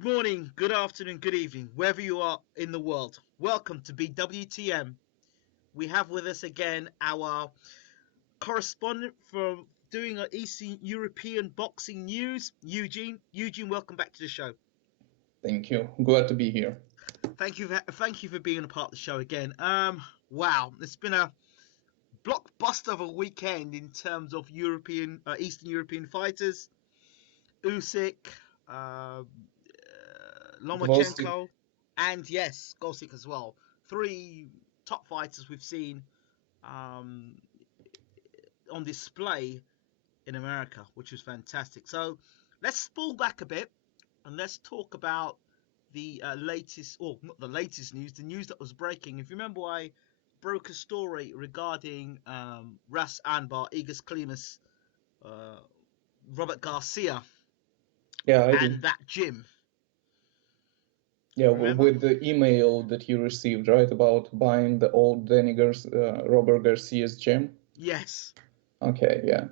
Good morning, good afternoon, good evening, wherever you are in the world. Welcome to BWTM. We have with us again our correspondent from doing our Eastern European boxing news, Eugene. Eugene, welcome back to the show. Thank you. Glad to be here. Thank you for being a part of the show again. Wow, it's been a blockbuster of a weekend in terms of Eastern European fighters. Usyk, Gvozdyk. Lomachenko, and yes, Gosik as well. Three top fighters we've seen um, on display in America, which was fantastic. So let's spool back a bit and let's talk about the latest, or not the latest news, the news that was breaking. If you remember, I broke a story regarding Ras Anbar, Igor Klimas, Robert Garcia, Yeah, I do. and that gym. Yeah, Remember? with the email that you received, right, about buying the old Robert Garcia's gym. Yes. Okay, yeah.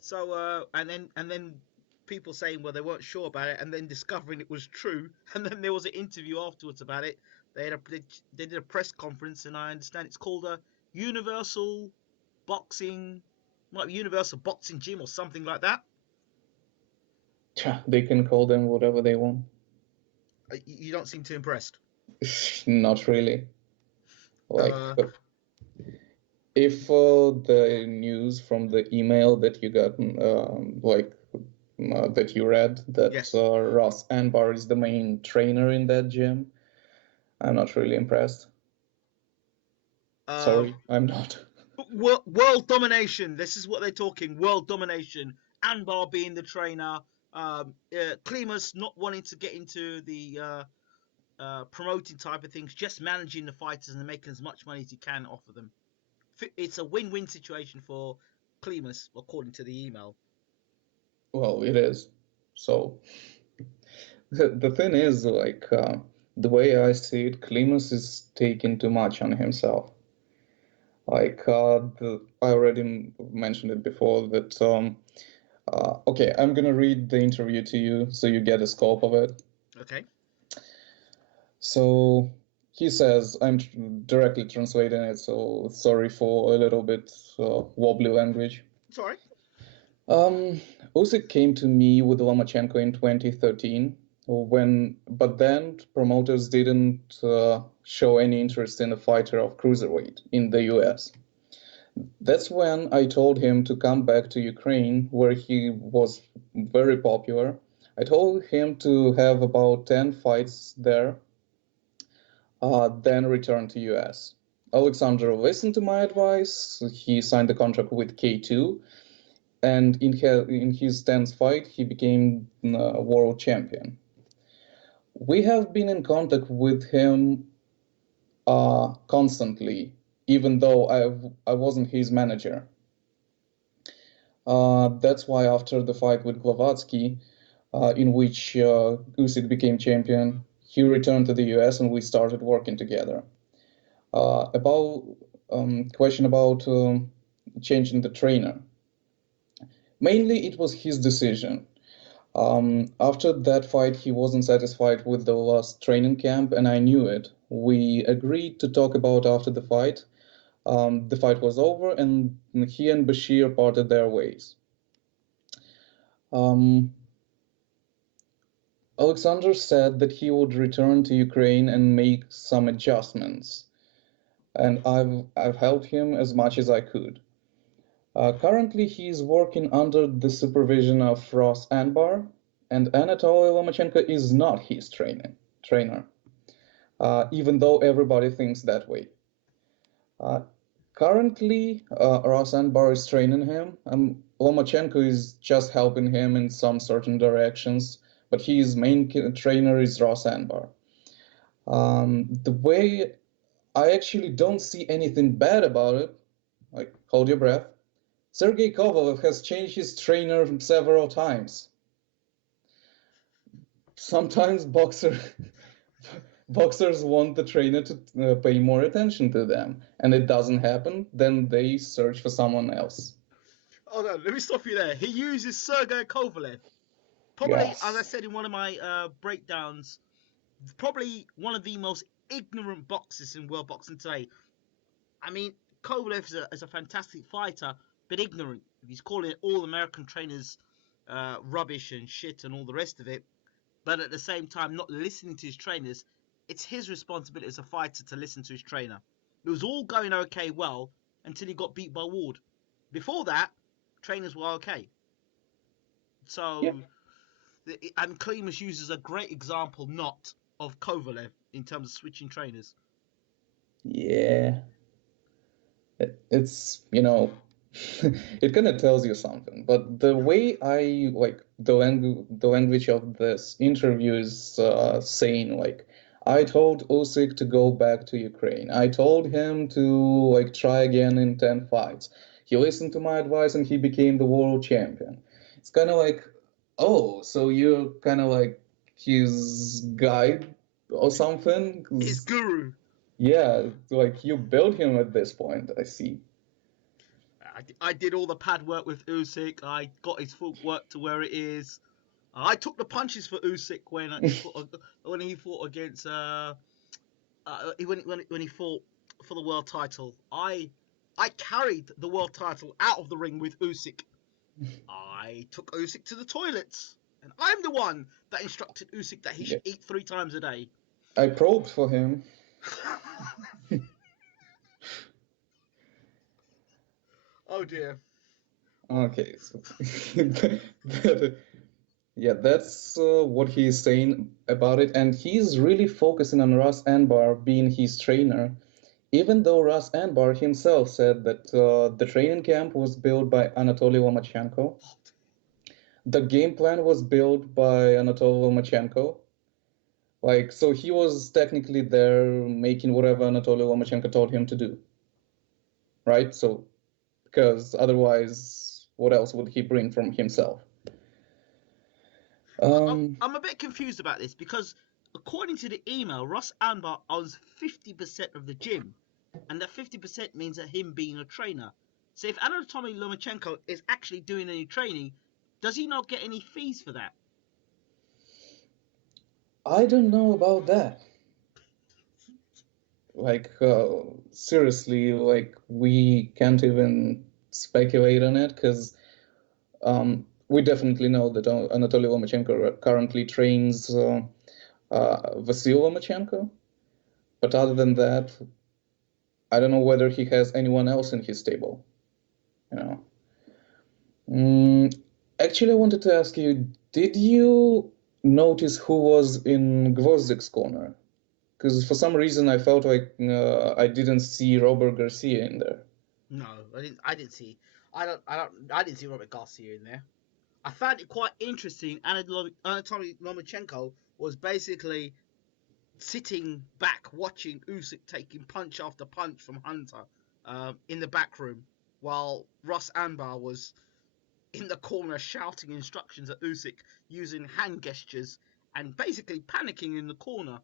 So and then people saying, well, they weren't sure about it, and then discovering it was true, and then there was an interview afterwards about it. They did a press conference, and I understand it's called a Universal Boxing, might be Universal Boxing Gym or something like that. They can call them whatever they want. You don't seem too impressed. Not really. Like, Uh, if the news from the email that you got, that you read, that yes. Ross Anbar is the main trainer in that gym, I'm not really impressed. Sorry, I'm not. World domination. This is what they're talking. World domination. Anbar being the trainer. Klimas not wanting to get into the promoting type of things, just managing the fighters and making as much money as he can off of them. It's a win-win situation for Klimas, according to the email. Well, it is. So the thing is, the way I see it, Klimas is taking too much on himself. I already mentioned it before that. Okay, I'm gonna read the interview to you so you get a scope of it. Okay. So he says, I'm directly translating it, so sorry for a little bit wobbly language. Sorry. Usyk came to me with Lomachenko in 2013, but then promoters didn't show any interest in a fighter of cruiserweight in the US. That's when I told him to come back to Ukraine, where he was very popular. I told him to have about 10 fights there, then return to US. Alexander listened to my advice. He signed the contract with K2, and in his 10th fight, he became world champion. We have been in contact with him constantly, even though I wasn't his manager. That's why after the fight with Glavatsky, in which Usyk became champion, he returned to the US and we started working together. About question about changing the trainer. Mainly, it was his decision. After that fight, he wasn't satisfied with the last training camp, and I knew it. We agreed to talk about after the fight. The fight was over, and he and Bashir parted their ways. Alexander said that he would return to Ukraine and make some adjustments, and I've helped him as much as I could. Currently, he is working under the supervision of Ross Anbar, and Anatoly Lomachenko is not his trainer, even though everybody thinks that way. Currently, Ross Anbar is training him, and Lomachenko is just helping him in some certain directions, but his main trainer is Ross Anbar. The way I actually don't see anything bad about it, like, hold your breath, Sergey Kovalev has changed his trainer several times. Sometimes boxers want the trainer to pay more attention to them, and it doesn't happen, then they search for someone else. Oh no, let me stop you there. He uses Sergey Kovalev Probably, as I Yes. said in one of my breakdowns, probably one of the most ignorant boxers in world boxing today. I mean, Kovalev is a fantastic fighter, but ignorant. He's calling all American trainers rubbish and shit and all the rest of it, but at the same time not listening to his trainers. It's his responsibility as a fighter to listen to his trainer. It was all going okay well until he got beat by Ward. Before that, trainers were okay. Yeah. So, and Klimas uses a great example not of Kovalev in terms of switching trainers. Yeah. It's, it kind of tells you something. But the way I like the language of this interview is saying like, I told Usyk to go back to Ukraine. I told him to like try again in 10 fights. He listened to my advice and he became the world champion. It's kind of like, oh, so you're kind of like his guide or something? His 'Cause, guru. yeah, like you built him at this point, I see. I did all the pad work with Usyk. I got his footwork to where it is. I took the punches for Usyk when he fought against when he fought for the world title. I carried the world title out of the ring with Usyk. I took Usyk to the toilets, and I'm the one that instructed Usyk that he Yeah. should eat 3 times a day. I probed for him. Oh dear. Okay, so yeah, that's what he's saying about it, and he's really focusing on Russ Anbar being his trainer, even though Russ Anbar himself said that the training camp was built by Anatoly Lomachenko. The game plan was built by Anatoly Lomachenko. Like, so he was technically there making whatever Anatoly Lomachenko told him to do, right? So, because otherwise, what else would he bring from himself? I'm a bit confused about this because according to the email, Ross Anbar owns 50% of the gym, and that 50% means that him being a trainer. So if Anatoly Lomachenko is actually doing any training, does he not get any fees for that? I don't know about that. Like, seriously, like, we can't even speculate on it because we definitely know that Anatoly Lomachenko currently trains Vasyl Lomachenko. But other than that, I don't know whether he has anyone else in his stable. You know. Mm, actually, I wanted to ask you, did you notice who was in Gvozdik's corner? Because for some reason I felt like I didn't see Robert Garcia in there. No, I didn't. I didn't see. I didn't see Robert Garcia in there. I found it quite interesting. Anatoly Lomachenko was basically sitting back watching Usyk taking punch after punch from Hunter in the back room, while Ross Anbar was in the corner shouting instructions at Usyk using hand gestures and basically panicking in the corner.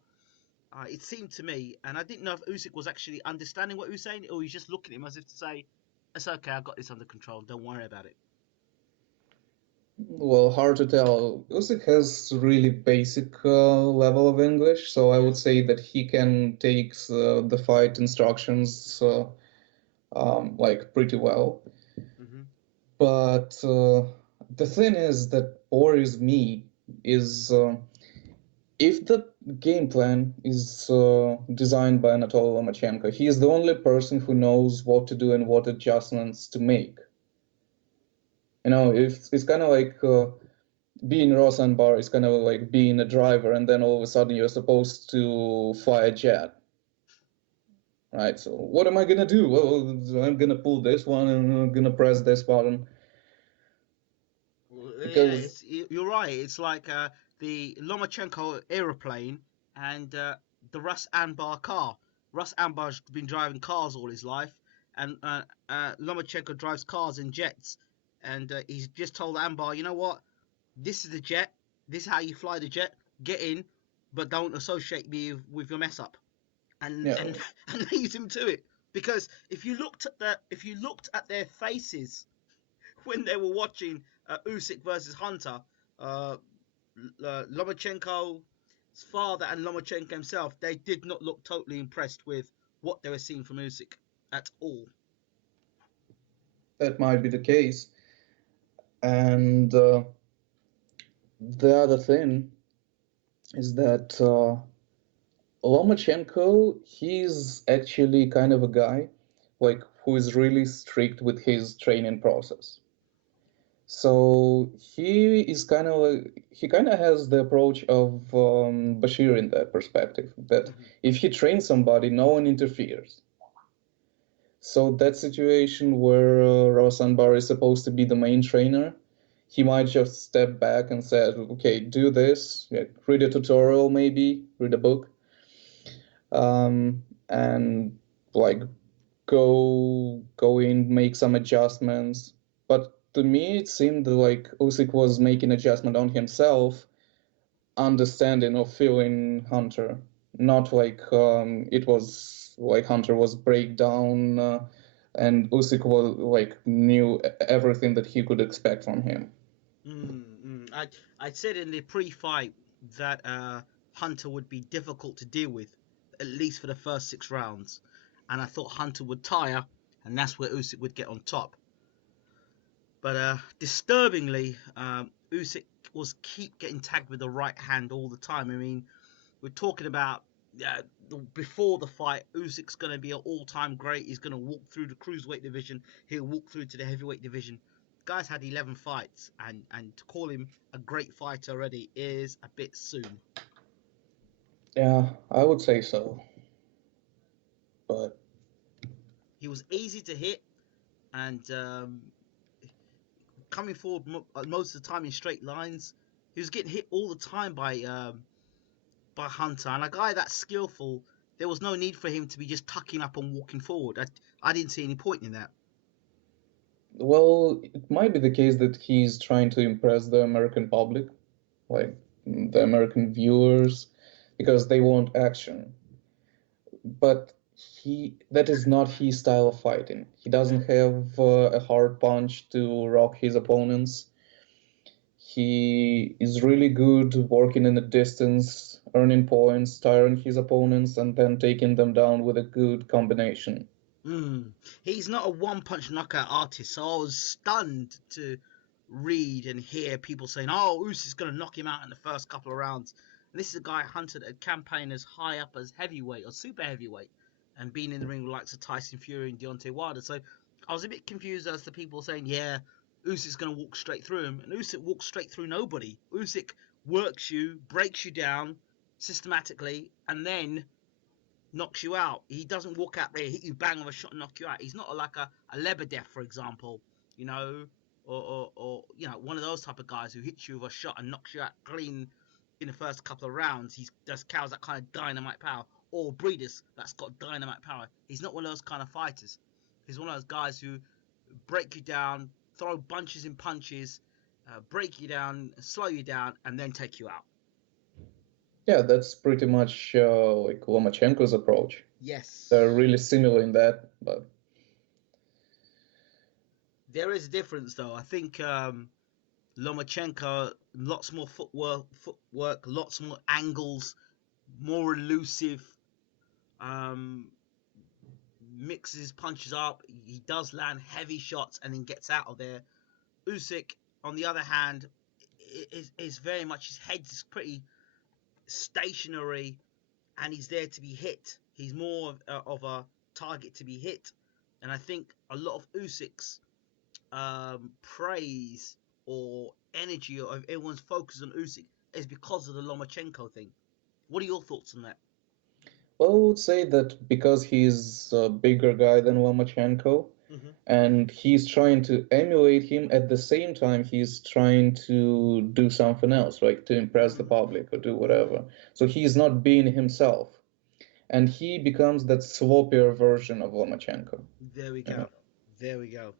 It seemed to me, and I didn't know if Usyk was actually understanding what he was saying, or he's just looking at him as if to say, "It's okay, I got this under control. Don't worry about it." Well, hard to tell. Usyk has really basic level of English, so I Yeah. would say that he can take the fight instructions like pretty well. Mm-hmm. But the thing is that worries me is if the game plan is designed by Anatoly Lomachenko, he is the only person who knows what to do and what adjustments to make. If it's kind of like being Rosenbar is kind of like being a driver, and then all of a sudden you're supposed to fly a jet, right? So what am I gonna do? Well, I'm gonna pull this one and I'm gonna press this button Well, yeah, because you're right. It's like the Lomachenko aeroplane and the Russ Anbar car. Russ Anbar's been driving cars all his life, and Lomachenko drives cars and jets. And he's just told Anbar, you know what? This is the jet. This is how you fly the jet. Get in, but don't associate me with your mess up. And yeah, and and leaves him to it. Because if you looked at their faces when they were watching Usyk versus Hunter, uh, Lomachenko's father and Lomachenko himself, they did not look totally impressed with what they were seeing from Usyk at all. That might be the case. And the other thing is that Lomachenko, he's actually kind of a guy like who is really strict with his training process. So he kind of has the approach of Bashir in that perspective, that Mm-hmm. if he trains somebody, no one interferes. So that situation where Rawson Bar is supposed to be the main trainer, he might just step back and say, "Okay, do this. Yeah, read a tutorial, maybe read a book, and like go in, make some adjustments." But to me, it seemed like Usyk was making adjustment on himself, understanding or feeling Hunter, not like it was like Hunter was breakdown and Usyk was like knew everything that he could expect from him. I said in the pre-fight that Hunter would be difficult to deal with, at least for the first 6 rounds, and I thought Hunter would tire, and that's where Usyk would get on top. But disturbingly, Usyk was keep getting tagged with the right hand all the time. I mean, we're talking about before the fight, Usyk's going to be an all-time great. He's going to walk through the cruiserweight division. He'll walk through to the heavyweight division. Guy's had 11 fights, and to call him a great fighter already is a bit soon. Yeah, I would say so. But He was easy to hit, and coming forward most of the time in straight lines. He was getting hit all the time by Hunter, and a guy that's skillful. There was no need for him to be just tucking up and walking forward. I didn't see any point in that. well, it might be the case that he's trying to impress the American public, like the American viewers, because they want action. But that is not his style of fighting. He doesn't have a hard punch to rock his opponents. He is really good working in the distance, earning points, tiring his opponents, and then taking them down with a good combination. He's not a one-punch knockout artist, so I was stunned to read and hear people saying, "Oh, Usyk's going to knock him out in the first couple of rounds." And this is a guy hunted a campaign as high up as heavyweight or super heavyweight, and been in the ring with likes of Tyson Fury and Deontay Wilder. So I was a bit confused as to people saying, "Yeah, Usyk's going to walk straight through him," and Usyk walks straight through nobody. Usyk works you, breaks you down systematically, and then knocks you out. He doesn't walk out there, hit you bang with a shot and knock you out. He's not like a Lebedev, for example, you know, or you know, one of those type of guys who hits you with a shot and knocks you out clean in the first couple of rounds. He just cows that kind of dynamite power. Or Breeders, that's got dynamite power. He's not one of those kind of fighters. He's one of those guys who break you down, throw bunches and punches, break you down, slow you down, and then take you out. Yeah, that's pretty much like Lomachenko's approach. Yes. They're really similar in that, but There is a difference, though. I think Lomachenko, lots more footwork, lots more angles, more elusive. Um, Mixes his punches up. He does land heavy shots and then gets out of there. Usyk, on the other hand, is very much, his head is pretty stationary, and he's there to be hit. He's more of a target to be hit, and I think a lot of Usyk's praise or energy or everyone's focus on Usyk is because of the Lomachenko thing. What are your thoughts on that? well, I would say that because he's a bigger guy than Lomachenko, Mm-hmm. and he's trying to emulate him at the same time he's trying to do something else, like to impress the public or do whatever. So he's not being himself, and he becomes that sloppier version of Lomachenko. There we Yeah. go. There we go.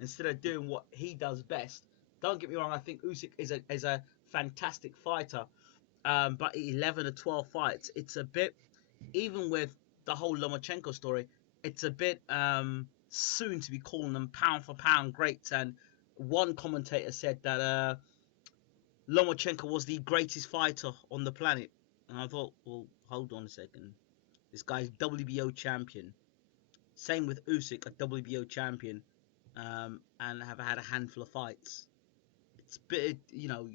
Instead of doing what he does best, don't get me wrong. I think Usyk is a fantastic fighter, but 11 or 12 fights, it's a bit, even with the whole Lomachenko story, it's a bit soon to be calling them pound for pound greats. And one commentator said that Lomachenko was the greatest fighter on the planet. And I thought, well, hold on a second. This guy's WBO champion. Same with Usyk, a WBO champion, and have had a handful of fights. It's bit, the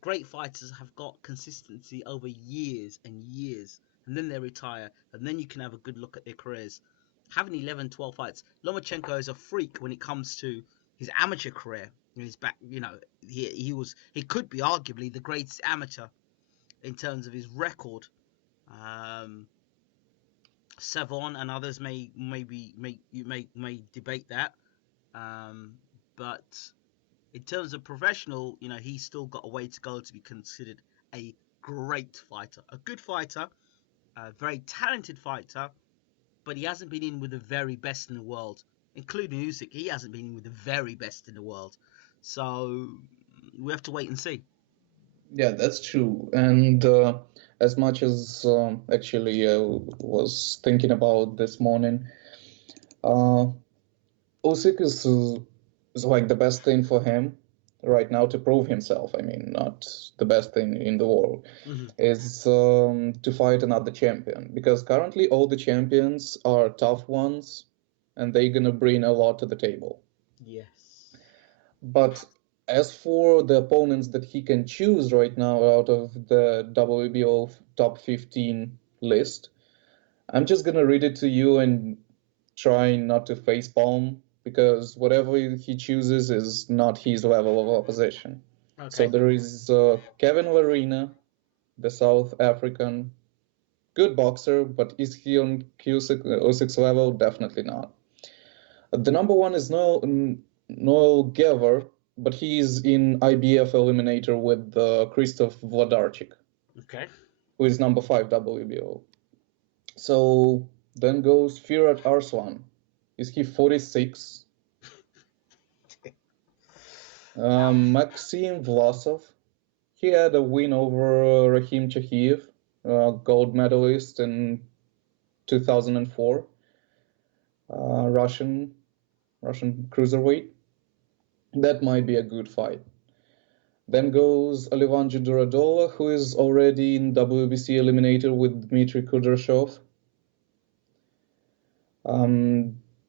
great fighters have got consistency over years and years, and then they retire, and then you can have a good look at their careers. Having 11, 12 fights, Lomachenko is a freak when it comes to his amateur career. He's back, he could be arguably the greatest amateur in terms of his record. Savon and others may debate that, but in terms of professional, he's still got a way to go to be considered a great fighter, a good fighter, a very talented fighter, but he hasn't been in with the very best in the world, including Usyk. He hasn't been in with the very best in the world, so we have to wait and see. Yeah, that's true. And as much as actually I was thinking about this morning, Usyk is like the best thing for him right now to prove himself. I mean, not the best thing in the world is to fight another champion, because currently all the champions are tough ones and they're gonna bring a lot to the table. Yes. But as for the opponents that he can choose right now out of the WBO top 15 list, I'm just gonna read it to you and try not to facepalm, because whatever he chooses is not his level of opposition. Okay. So there is Kevin Larina, the South African, good boxer, but is he on Usyk's level? Definitely not. The number one is Noel Gever, but he's in IBF eliminator with Krzysztof Wlodarczyk, Okay. who is number 5 WBO. So then goes Firat Arslan. Is he 46? Maxim Vlasov. He had a win over Rahim Chahiev, gold medalist in 2004. Russian cruiserweight. That might be a good fight. Then goes Alevandro Duradola, who is already in WBC eliminator with Dmitry Kudryashov.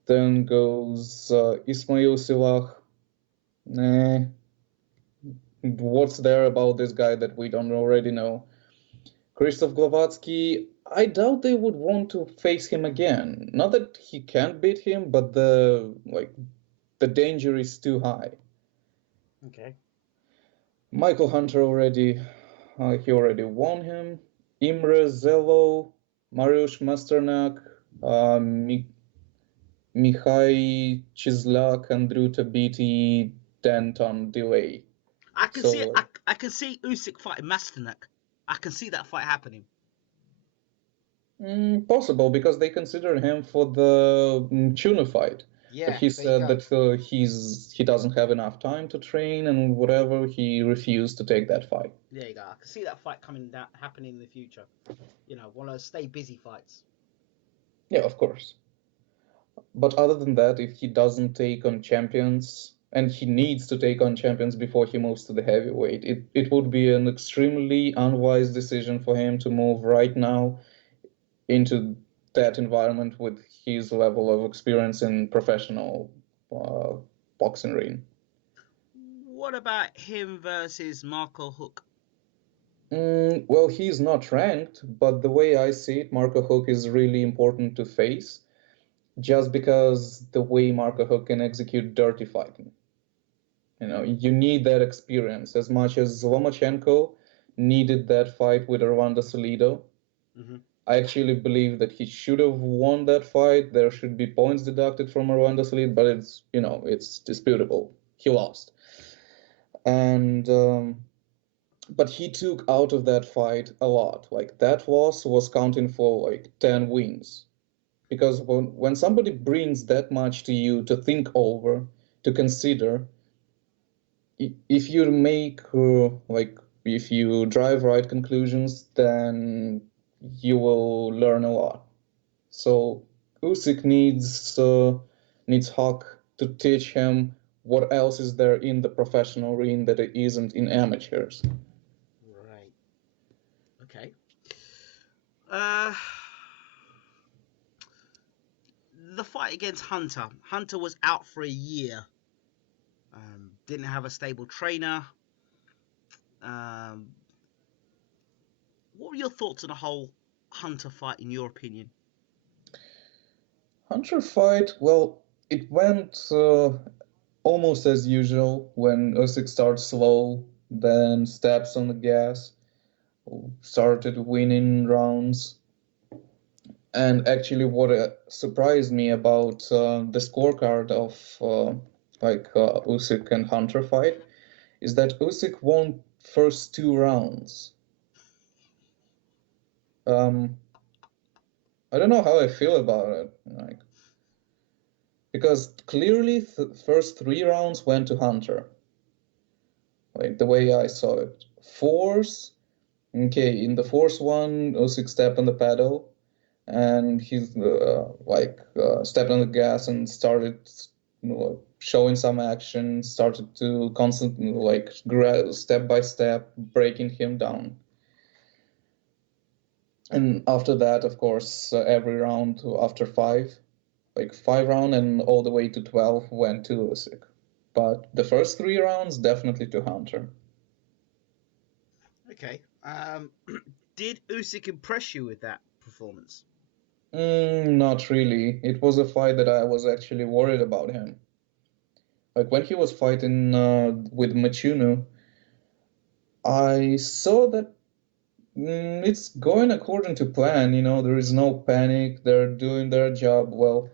Then goes Ismail Silah. What's there about this guy that we don't already know? Krzysztof Glavatsky, I doubt they would want to face him again. Not that he can't beat him, but the danger is too high. Okay. Michael Hunter he already won him. Imre Zelo, Mariusz Masternak, Mihai Chislak, and Druta Biti Denton delay. I can see Usyk fighting Masternak. I can see that fight happening. Possible, because they consider him for the Tuna fight. Yeah, but he said that he doesn't have enough time to train and whatever. He refused to take that fight. There you go. I can see that fight happening in the future. One of those stay busy fights. Yeah, of course. But other than that, if he doesn't take on champions, and he needs to take on champions before he moves to the heavyweight, it would be an extremely unwise decision for him to move right now into that environment with his level of experience in professional boxing ring. What about him versus Marco Huck? Well, he's not ranked, but the way I see it, Marco Huck is really important to face, just because the way Marco Huck can execute dirty fighting. You need that experience as much as Lomachenko needed that fight with Armando Salido. Mm-hmm. I actually believe that he should have won that fight. There should be points deducted from Armando Salido, but it's disputable. He lost. And but he took out of that fight a lot. Like, that loss was counting for 10 wins. Because when somebody brings that much to you to think over, to consider, if you make if you drive right conclusions, then you will learn a lot. So Usyk needs Huck to teach him what else is there in the professional ring that it isn't in amateurs? Right. Okay. Uh, the fight against Hunter. Hunter was out for a year. Didn't have a stable trainer. Um, what were your thoughts on the whole Hunter fight, in your opinion? Hunter fight, well, it went almost as usual when Usyk starts slow, then steps on the gas, started winning rounds. And actually, what surprised me about the scorecard of Usyk and Hunter fight is that Usyk won first 2 rounds. Um, I don't know how I feel about it, like, because clearly first 3 rounds went to Hunter, like the way I saw it. Fourth, okay, in the fourth one, Usyk stepped on the pedal, and he's stepped on the gas and started showing some action, started to constantly step by step breaking him down. And after that, of course, every round after five round and all the way to 12 went to Usyk. But the first 3 rounds definitely to Hunter. Okay. Did Usyk impress you with that performance? Not really. It was a fight that I was actually worried about him. Like when he was fighting with Machunu, I saw that it's going according to plan. There is no panic. They're doing their job well.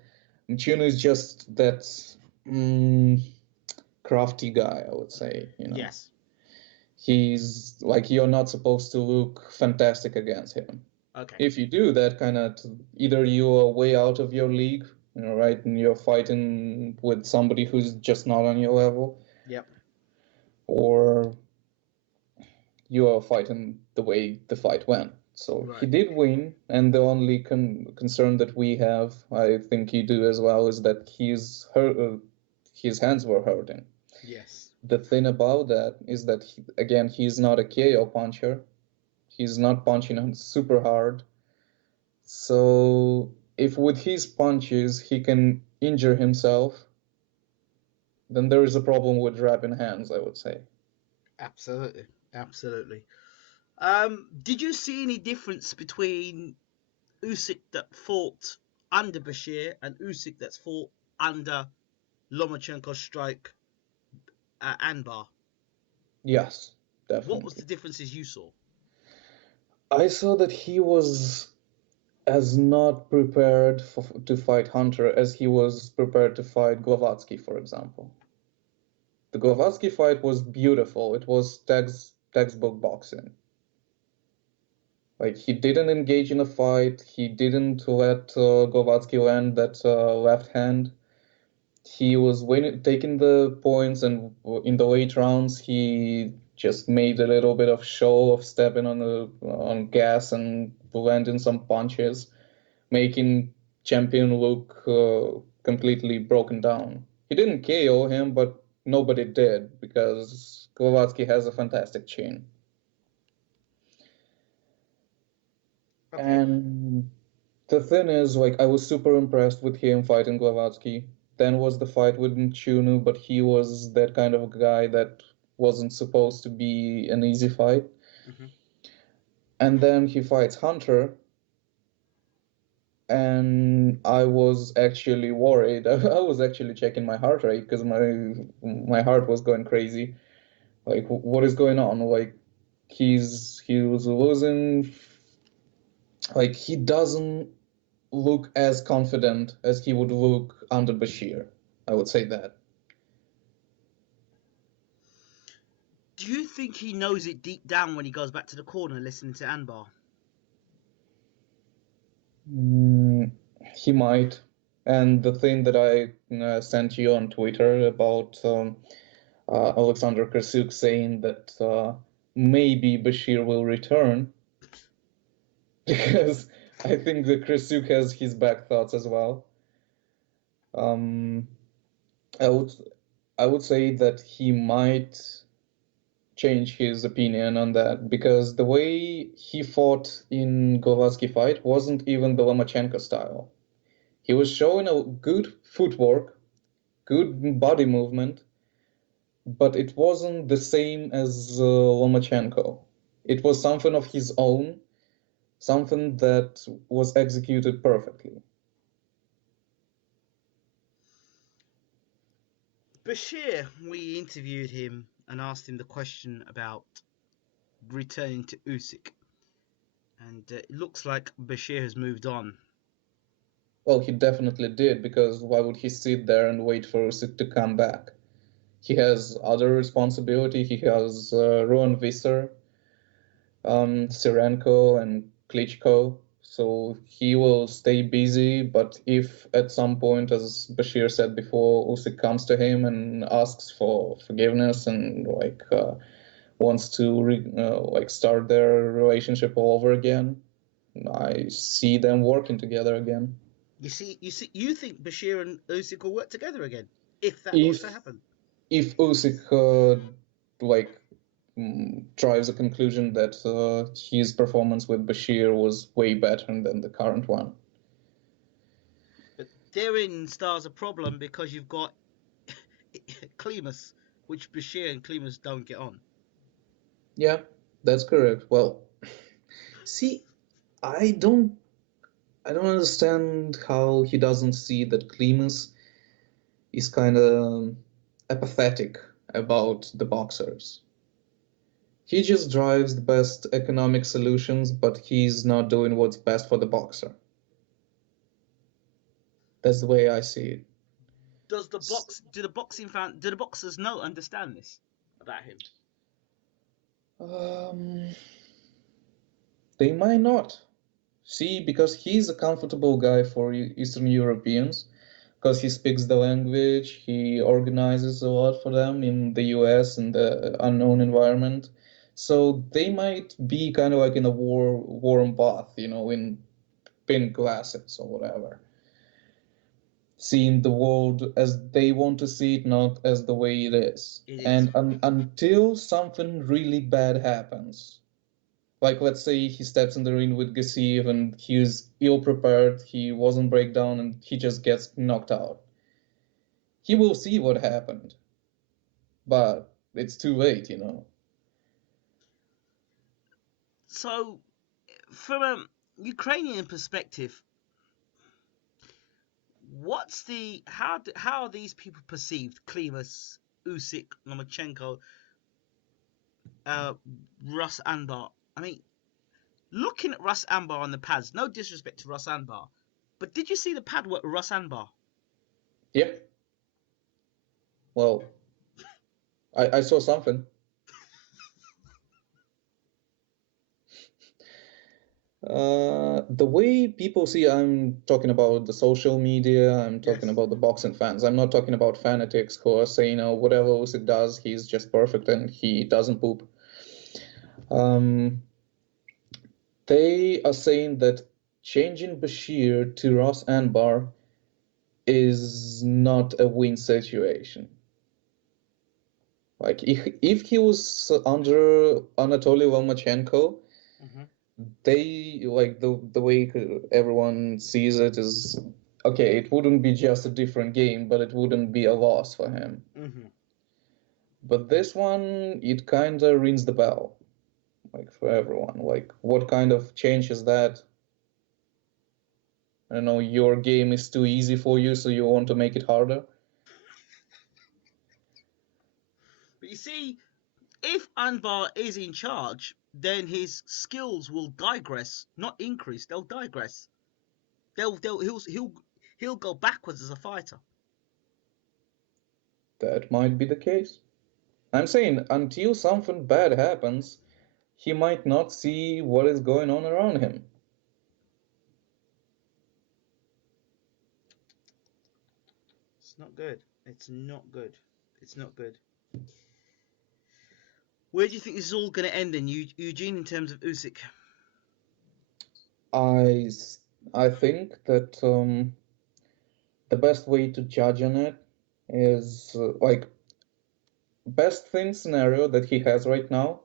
Machunu is just that crafty guy, I would say. Yes. He's like, you're not supposed to look fantastic against him. Okay. If you do that, kind of either you're way out of your league, right, and you're fighting with somebody who's just not on your level. Yep. Or you are fighting the way the fight went. So Right. he did win, and the only concern that we have, I think you do as well, is that his hands were hurting. Yes. The thing about that is that, he's not a KO puncher. He's not punching him super hard. So if with his punches he can injure himself, then there is a problem with wrapping hands, I would say. Absolutely. Absolutely. Did you see any difference between Usyk that fought under Bashir and Usyk that's fought under Lomachenko's strike Anbar? Yes, What was the definitely. differences you saw? I saw that he was as not prepared to fight Hunter as he was prepared to fight Glavatsky, for example. The Glavatsky fight was beautiful. It was textbook boxing. Like, he didn't engage in a fight. He didn't let Glavatsky land that left hand. He was taking the points, and in the late rounds, he just made a little bit of show of stepping on gas and landing some punches, making champion look completely broken down. He didn't KO him, but nobody did because Glavatsky has a fantastic chin. Okay. And the thing is, like, I was super impressed with him fighting Glavatsky. Then was the fight with Nchunu, but he was that kind of guy that wasn't supposed to be an easy fight. Mm-hmm. And then he fights Hunter, and I was actually worried. I was actually checking my heart rate because my heart was going crazy. Like, what is going on? Like, he was losing. Like, he doesn't look as confident as he would look under Bashir. I would say that. Do you think he knows it deep down when he goes back to the corner listening to Anbar? He might. And the thing that I sent you on Twitter about Alexander Krasuk saying that maybe Bashir will return, because I think that Krasuk has his back thoughts as well. Um, I would. I would say that he might change his opinion on that because the way he fought in Glovatsky fight wasn't even the Lomachenko style. He was showing a good footwork, good body movement, but it wasn't the same as Lomachenko. It was something of his own, something that was executed perfectly. Bashir, we interviewed him and asked him the question about returning to Usyk, and it looks like Bashir has moved on. Well, he definitely did, because why would he sit there and wait for Usyk to come back? He has other responsibility. He has Ruan Visser, Sirenko, and Klitschko. So he will stay busy. But if at some point, as Bashir said before, Usyk comes to him and asks for forgiveness and wants to start their relationship all over again, I see them working together again. You think Bashir and Usyk will work together again if that was to If happen? if Usyk like drives a conclusion that his performance with Bashir was way better than the current one. But therein stars a problem because you've got Klimas, which Bashir and Klimas don't get on. Yeah, that's correct. Well, see, I don't understand how he doesn't see that Klimas is kind of apathetic about the boxers. He just drives the best economic solutions, but he's not doing what's best for the boxer. That's the way I see it. Do the boxers understand this about him? Um, they might not. See, because he's a comfortable guy for Eastern Europeans, because he speaks the language, he organizes a lot for them in the US in the unknown environment. So they might be kind of like in a warm bath, in pink glasses or whatever. Seeing the world as they want to see it, not as the way it is. It is. And until something really bad happens, like let's say he steps in the ring with Gassiev and he's ill prepared, he wasn't breakdown and he just gets knocked out. He will see what happened, but it's too late. So, from a Ukrainian perspective, how are these people perceived? Klimas, Usyk, Lomachenko, Russ Anbar. I mean, looking at Russ Anbar on the pads, no disrespect to Russ Anbar, but did you see the pad work with Russ Anbar? Yep. Well, I saw something. The way people see, I'm talking about the social media, I'm talking about the boxing fans. I'm not talking about fanatics who are saying, oh, whatever Usyk does, he's just perfect and he doesn't poop. They are saying that changing Bashir to Ross Anbar is not a win situation. Like if he was under Anatoly Lomachenko, they like the way everyone sees it is okay. It wouldn't be just a different game, but it wouldn't be a loss for him. But this one, it kind of rings the bell, like for everyone. Like, what kind of change is that? I don't know, your game is too easy for you, so you want to make it harder. But you see, if Anbar is in charge, then his skills will digress, not increase. They'll digress. He'll go backwards as a fighter. That might be the case. I'm saying until something bad happens, he might not see what is going on around him. It's not good. It's not good. It's not good. Where do you think this is all going to end then, Eugene, in terms of Usyk? I think that the best way to judge on it is best thing scenario that he has right now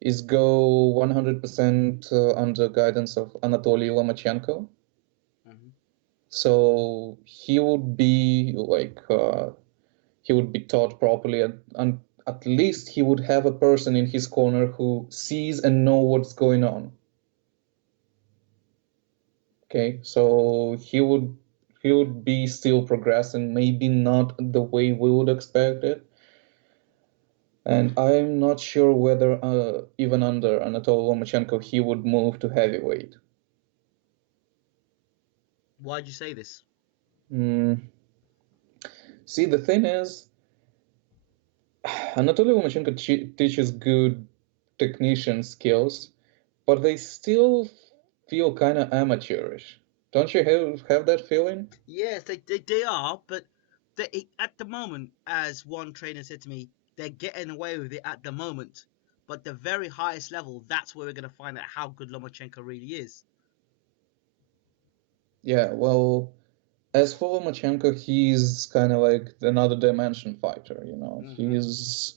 is go 100% under guidance of Anatoly Lomachenko. Mhm. So he would be he would be taught properly, and at least he would have a person in his corner who sees and know what's going on. Okay, so he would be still progressing, maybe not the way we would expect it. And I'm not sure whether even under Anatoly Lomachenko he would move to heavyweight. Why'd you say this? Mm. See, the thing is, Anatoly Lomachenko teaches good technician skills, but they still feel kind of amateurish. Don't you have that feeling? Yes, they are, but at the moment, as one trainer said to me, they're getting away with it at the moment. But the very highest level, that's where we're going to find out how good Lomachenko really is. Yeah, well, as for Lomachenko, he's kind of like another dimension fighter, you know. Mm-hmm.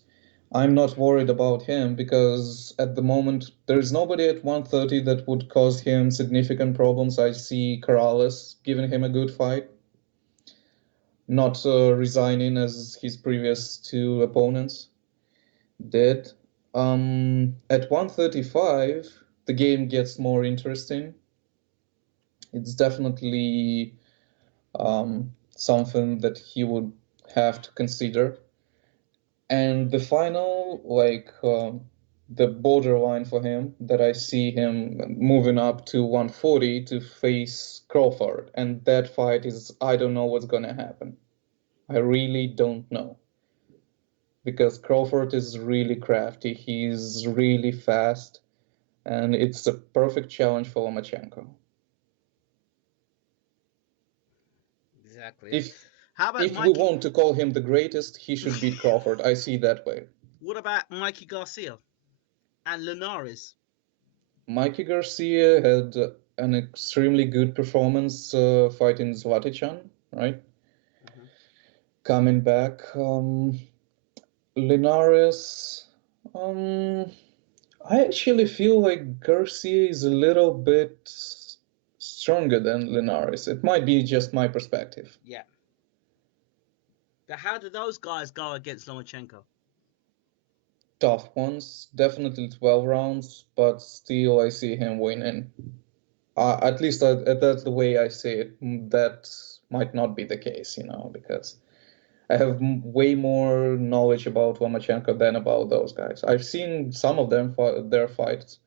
I'm not worried about him because at the moment there is nobody at 130 that would cause him significant problems. I see Corrales giving him a good fight, not resigning as his previous two opponents did. At 135, the game gets more interesting. It's definitely something that he would have to consider. And the final, the borderline for him, that I see him moving up to 140 to face Crawford. And that fight is, I don't know what's going to happen. I really don't know. Because Crawford is really crafty, he's really fast, and it's a perfect challenge for Lomachenko. Exactly. If How about if we Mikey? want to call him the greatest, he should beat Crawford. I see that way. What about Mikey Garcia and Linares? Mikey Garcia had an extremely good performance fighting Zlatichan, right? Mm-hmm. Coming back, Linares. I actually feel like Garcia is a little bit stronger than Linares. It might be just my perspective. Yeah. But how do those guys go against Lomachenko? Tough ones, definitely 12 rounds, but still I see him winning. At least that's the way I see it. That might not be the case, you know, because I have way more knowledge about Lomachenko than about those guys. I've seen some of their fights,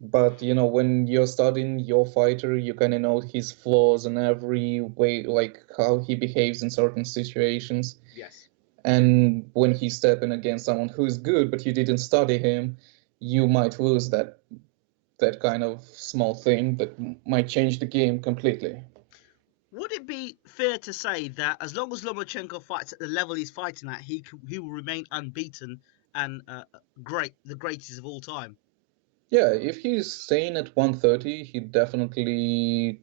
but you know, when you're studying your fighter, you kind of know his flaws and every way, like how he behaves in certain situations. Yes. And when he's stepping against someone who is good, but you didn't study him, you might lose that kind of small thing that might change the game completely. Would it be fair to say that as long as Lomachenko fights at the level he's fighting at, he will remain unbeaten and the greatest of all time? Yeah, if he's staying at 130, he definitely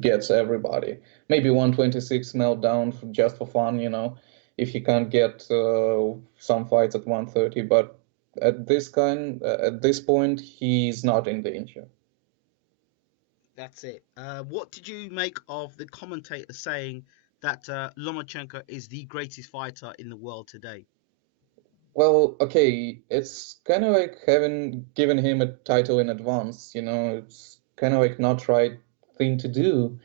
gets everybody. Maybe 126 meltdown just for fun, you know, if he can't get some fights at 130. But at this point, he's not in danger. That's it. What did you make of the commentator saying that Lomachenko is the greatest fighter in the world today? Well, okay, it's kind of like having given him a title in advance, you know, it's kind of like not right thing to do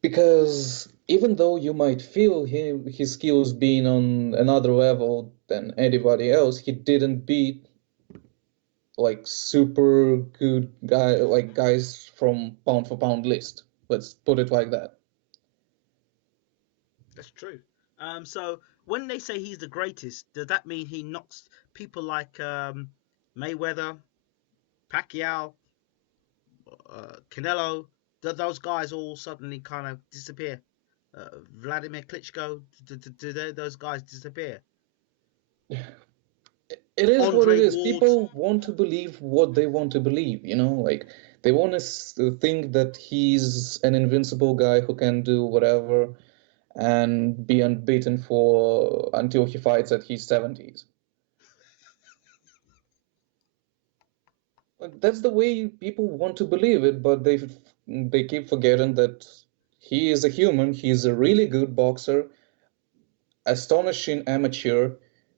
because even though you might feel his skills being on another level than anybody else, he didn't beat like super good guys from pound for pound list. Let's put it like that. That's true. So when they say he's the greatest, does that mean he knocks people like Mayweather, Pacquiao, Canelo? Do those guys all suddenly kind of disappear? Vladimir Klitschko, those guys disappear? It is what it Andre is. Ward, People want to believe what they want to believe, you know, like they want to think that he's an invincible guy who can do whatever. and be unbeaten until he fights at his 70s. That's the way people want to believe it, but they keep forgetting that he is a human. He's a really good boxer, astonishing amateur,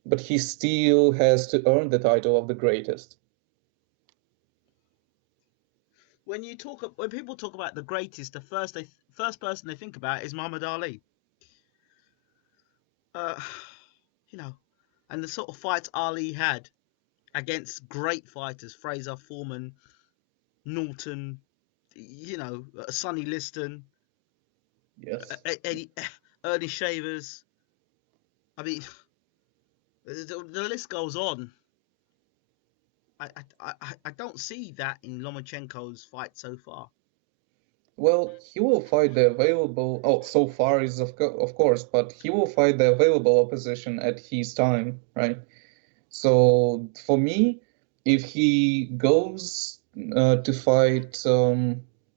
but he still has to earn the title of the greatest. When people talk about the greatest, the first person they think about is Muhammad Ali. Uh, you know, and the sort of fights Ali had against great fighters, Fraser, Foreman, Norton, Sonny Liston, Yes. Eddie, Ernie Shavers. I mean, the list goes on. I don't see that in Lomachenko's fight so far. Well, he will fight the available. Oh, so far is of course, but he will fight the available opposition at his time, right? So for me, if he goes to fight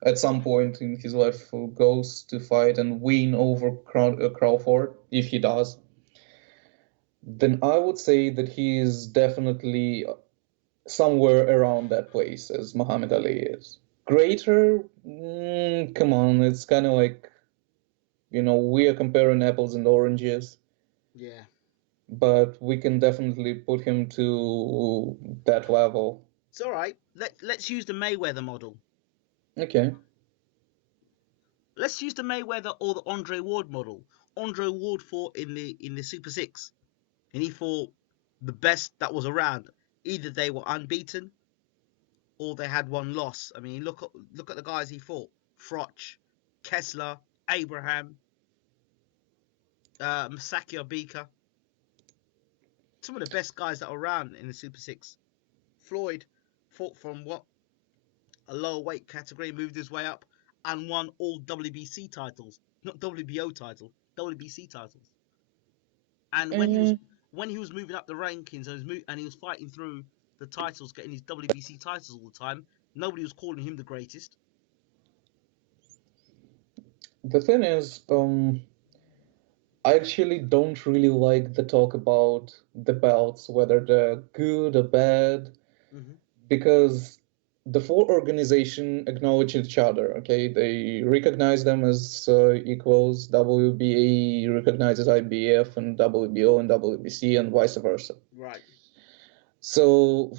at some point in his life, goes to fight and win over Crawford, if he does, then I would say that he is definitely somewhere around that place as Muhammad Ali is. Greater? Come on, it's kind of like, we are comparing apples and oranges, Yeah. but we can definitely put him to that level. It's all right. Let's use the Mayweather model. Okay. Let's use the Mayweather or the Andre Ward model. Andre Ward fought in the Super Six, and he fought the best that was around. Either they were unbeaten or they had one loss. I mean, look at the guys he fought: Froch, Kessler, Abraham, Masaki Obika. Some of the best guys that are around in the Super Six. Floyd fought from a lower weight category, moved his way up, and won all WBC titles, not WBO title, WBC titles. And when he was moving up the rankings and he was fighting through the titles, getting his WBC titles all the time, nobody was calling him the greatest. The thing is, I actually don't really like the talk about the belts, whether they're good or bad, Mm-hmm. because the four organizations acknowledge each other. Okay, they recognize them as equals. WBA recognizes IBF and WBO and WBC and vice versa. Right. So,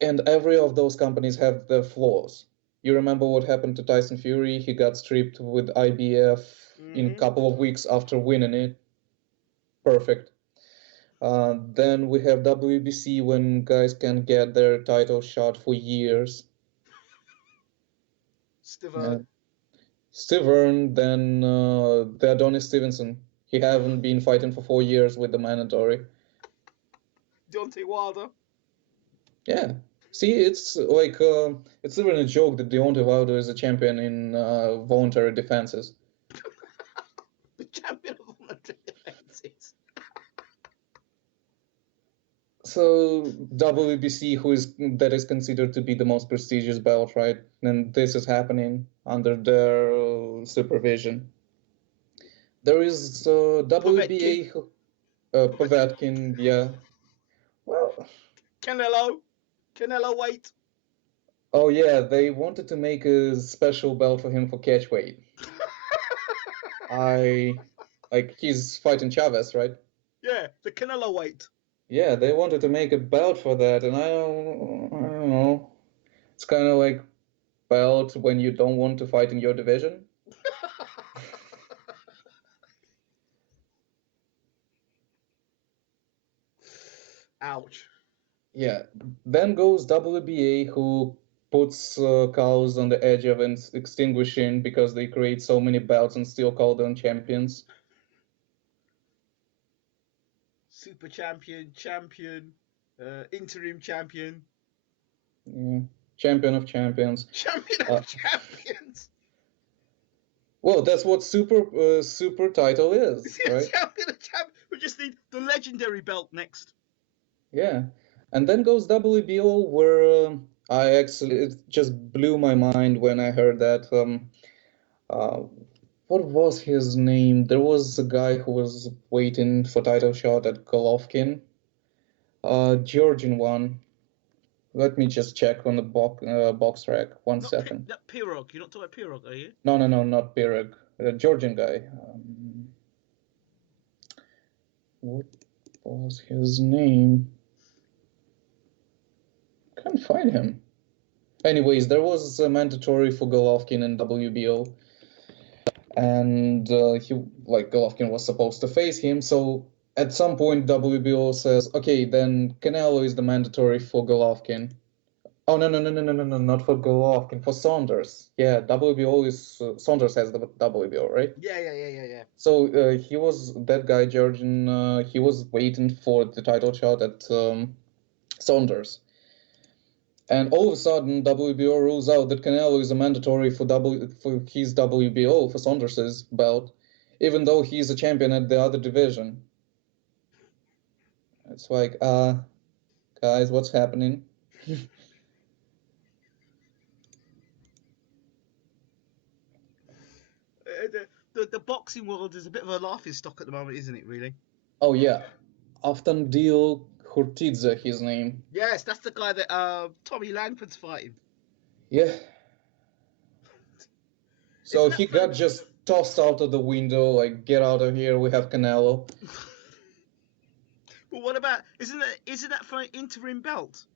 and every of those companies have their flaws. You remember what happened to Tyson Fury? He got stripped with IBF in a Mm-hmm. couple of weeks after winning it. Perfect. Then we have WBC when guys can get their title shot for years. Stiverne. Stiverne, then the Adonis Stevenson. He haven't been fighting for 4 years with the mandatory. Deontay Wilder. Yeah. See, it's like it's even a joke that Deontay Wilder is a champion in voluntary defenses. The champion of voluntary defenses. So WBC, that is considered to be the most prestigious belt, right? And this is happening under their supervision. There is WBA, Povetkin, yeah. Well, Canelo weight. oh yeah, they wanted to make a special belt for him for catchweight. He's fighting Chavez, right? Yeah, the Canelo weight. Yeah, they wanted to make a belt for that, and I don't know. It's kind of like belt when you don't want to fight in your division. Ouch. Yeah. Then goes WBA, who puts cows on the edge of extinguishing because they create so many belts and still call them champions. Super champion, interim champion. Yeah. Champion of champions. Champion of champions. Well, that's what super title is, right? Champion of champions. We just need the legendary belt next. Yeah. And then goes WBO, where it just blew my mind when I heard that. What was his name? There was a guy who was waiting for title shot at Golovkin. Georgian one. Let me just check on the box rack. One Not second. not Pirog. You're not talking about Pirog, are you? No, not Pirog. Georgian guy. What was his name? Can't find him. Anyways, there was a mandatory for Golovkin in WBO, and Golovkin was supposed to face him. So at some point, WBO says, "Okay, then Canelo is the mandatory for Golovkin." Oh no, not for Golovkin, for Saunders. Yeah, WBO is Saunders has the WBO, right? Yeah. So he was that guy, Georgian. He was waiting for the title shot at Saunders. And all of a sudden, WBO rules out that Canelo is a mandatory for his WBO, for Saunders's belt, even though he's a champion at the other division. It's like, guys, what's happening? The boxing world is a bit of a laughing stock at the moment, isn't it? Really? Oh yeah, Aftanil Hurtidze, his name. Yes, that's the guy that Tommy Langford's fighting. Yeah. So Isn't that he got just tossed out of the window, like, get out of here, we have Canelo. But what about isn't that for an interim belt?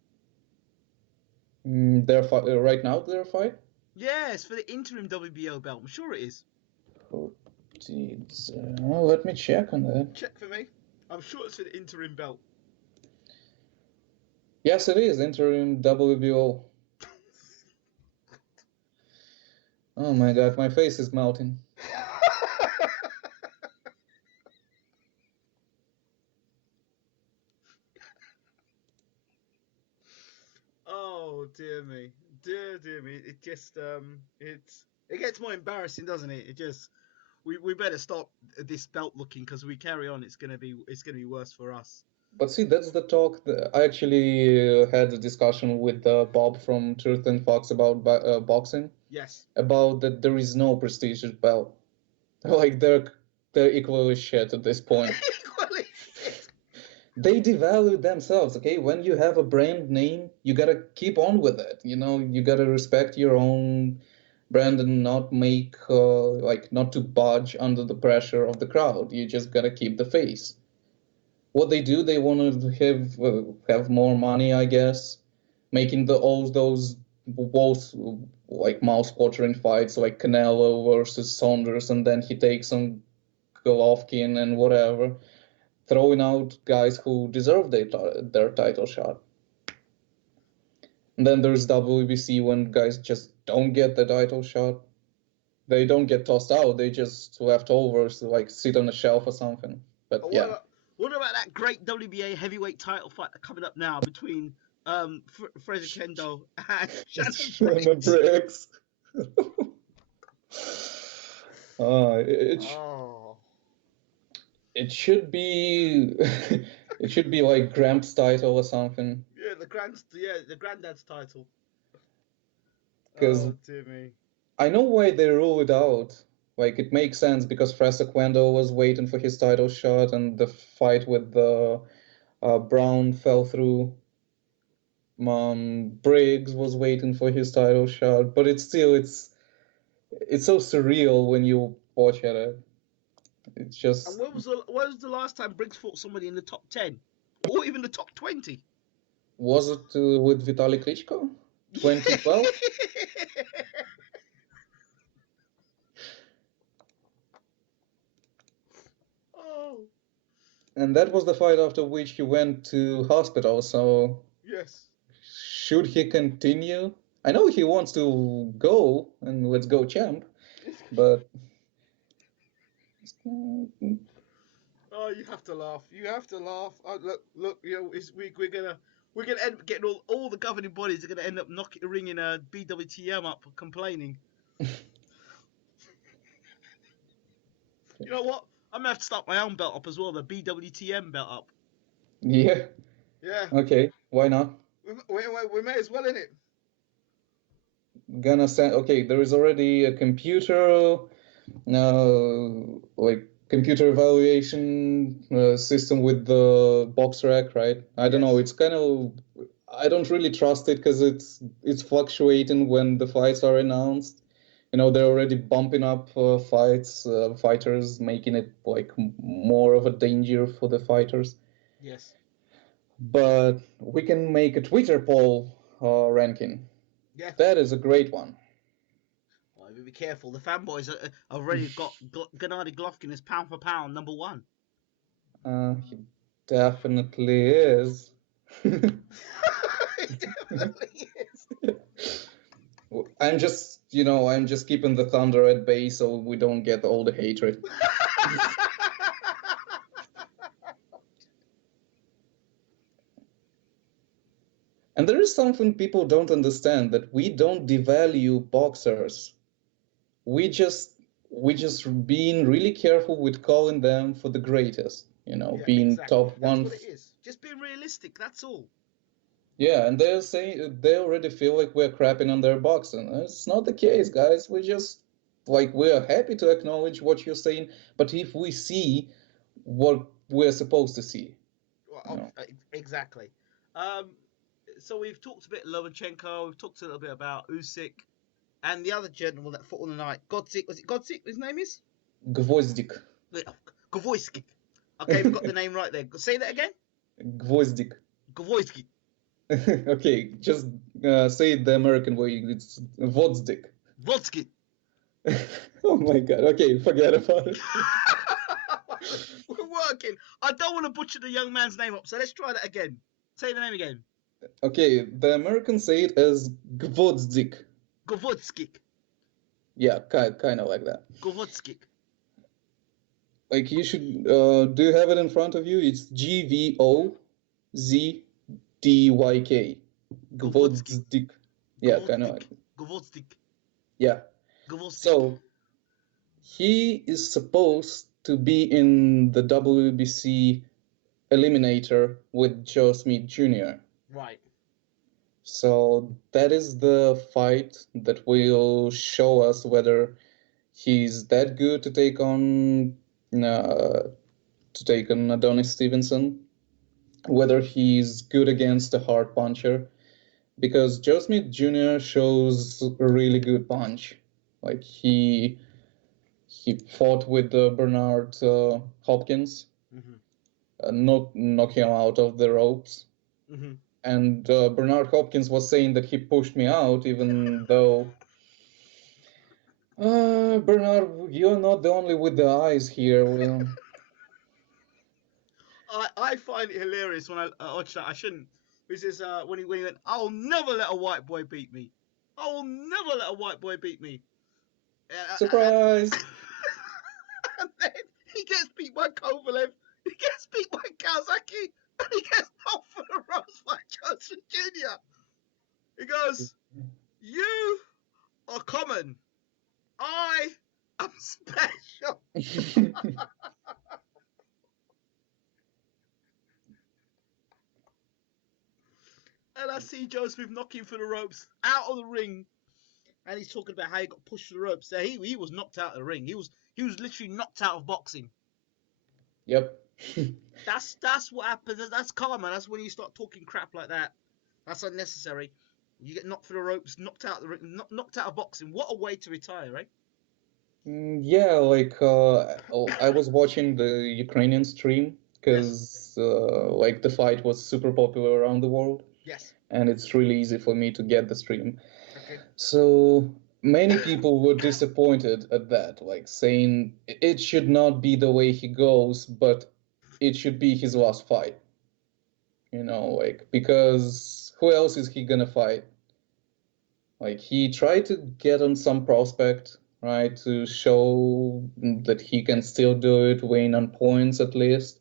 Right now, their fight? Yes, for the interim WBO belt. I'm sure it is. Let me check on that. Check for me. I'm sure it's for the interim belt. Yes, it is interim WBO. Oh my god, my face is melting. Oh dear me, dear me. It just it gets more embarrassing, doesn't it? It just we better stop this belt looking because we carry on. It's gonna be worse for us. But see, that's the talk. I actually had a discussion with Bob from Truth and Fox about boxing. Yes. About that there is no prestigious belt. Like they're equally shit at this point. Equally shit. They devalue themselves. Okay, when you have a brand name, you gotta keep on with it. You know, you gotta respect your own brand and not make not to budge under the pressure of the crowd. You just gotta keep the face. What they do, they want to have more money, I guess, making all those both like mouth-watering fights, like Canelo versus Saunders, and then he takes on Golovkin and whatever, throwing out guys who deserve their title shot. And then there's WBC when guys just don't get the title shot. They don't get tossed out. They just left over, so like sit on a shelf or something. But yeah. What about that great WBA heavyweight title fight coming up now between Fraser Kendall and Shannon Briggs? It should be it should be like Gramps' title or something. Yeah, the granddad's title. Because dear me. I know why they rule it out. Like, it makes sense because Fraser Kendall was waiting for his title shot, and the fight with the Brown fell through. Briggs was waiting for his title shot, but it's so surreal when you watch at it. It's just. And when was the last time Briggs fought somebody in the top 10 or even the top 20? Was it with Vitaly Klitschko? 2012? And that was the fight after which he went to hospital, so. Yes. Should he continue? I know he wants to go, and let's go champ, but. Oh, you have to laugh. You have to laugh. Oh, look. You know, we're gonna end up getting all the governing bodies are gonna end up ringing a BWTM up complaining. You know what? I'm gonna have to start my own belt up as well, the BWTM belt up. Yeah. Yeah. Okay. Why not? We may as well, in it. Gonna send. Okay, there is already a computer. like computer evaluation system with the box rack, right? I don't know. Yes. It's kind of I don't really trust it because it's fluctuating when the fights are announced. They're already bumping up fighters, making it like more of a danger for the fighters. Yes. But we can make a Twitter poll ranking. Yeah. That is a great one. Well, be careful. The fanboys have already got Gennady Golovkin as pound for pound #1. He definitely is. He definitely is. I'm just keeping the thunder at bay so we don't get all the hatred. And there is something people don't understand, that we don't devalue boxers. We just being really careful with calling them for the greatest, Yeah, being exactly. top That's one. what it is. Just being realistic. That's all. Yeah, and they're saying they already feel like we're crapping on their boxing. It's not the case, guys. We just like we're happy to acknowledge what you're saying, but if we see what we're supposed to see, Well, you know. exactly. Um, so we've talked a bit Lomachenko. We've talked a little bit about Usyk and the other gentleman that fought on the night. Godzik. Was it Godzik? His name is Gvozdik. Gavoisky. Okay, we got the name right there. Say that again. Gvozdik. Gavoisky. Okay, just say it the American way. It's Vodzdik. Vodsky. Oh my god. Okay, forget about it. We're working. I don't want to butcher the young man's name up, so let's try that again. Say the name again. Okay, the Americans say it as Gvozdik. Govodskik. Yeah, kind of like that. Govodskik. Like you should. Do you have it in front of you? It's Gvozdyk. Gvozdik. Yeah, kind of like. Govodzik. Yeah. Govodzik. So he is supposed to be in the WBC eliminator with Joe Smith Jr. Right. So that is the fight that will show us whether he's that good to take on Adonis Stevenson, whether he's good against a hard puncher, because Joe Smith Jr. shows a really good punch. Like he fought with Bernard Hopkins, knock him out of the ropes. Mm-hmm. And Bernard Hopkins was saying that he pushed me out, even though Bernard, you're not the only with the eyes here. Well, I find it hilarious when I watch that. I shouldn't. This is when he went, I'll never let a white boy beat me. I will never let a white boy beat me. surprise! And then he gets beat by Kovalev, he gets beat by Kawasaki, and he gets knocked for the ropes by Johnson Jr. He goes, you are common. I am special. And I see Joe Smith knocking for the ropes out of the ring, and he's talking about how he got pushed to the ropes. So he was knocked out of the ring. He was literally knocked out of boxing. Yep. That's what happens. That's karma. That's when you start talking crap like that. That's unnecessary. You get knocked for the ropes, knocked out of the ring, knocked out of boxing. What a way to retire, right? Yeah, like I was watching the Ukrainian stream because like the fight was super popular around the world. Yes. And it's really easy for me to get the stream. Okay. So many people were disappointed at that, like saying it should not be the way he goes, but it should be his last fight. Like because who else is he gonna fight? Like he tried to get on some prospect, right, to show that he can still do it, win on points at least,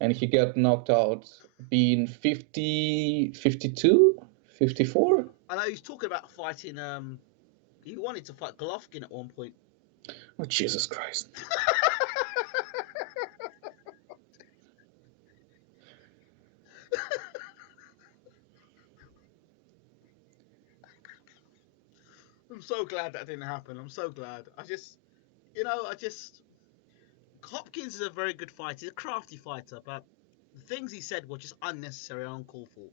and he got knocked out being 50, 52, 54. I know he's talking about fighting. He wanted to fight Golovkin at one point. Oh, Jesus Christ. I'm so glad that didn't happen. I'm so glad. I just, Hopkins is a very good fighter. He's a crafty fighter, but the things he said were just unnecessary and uncalled for.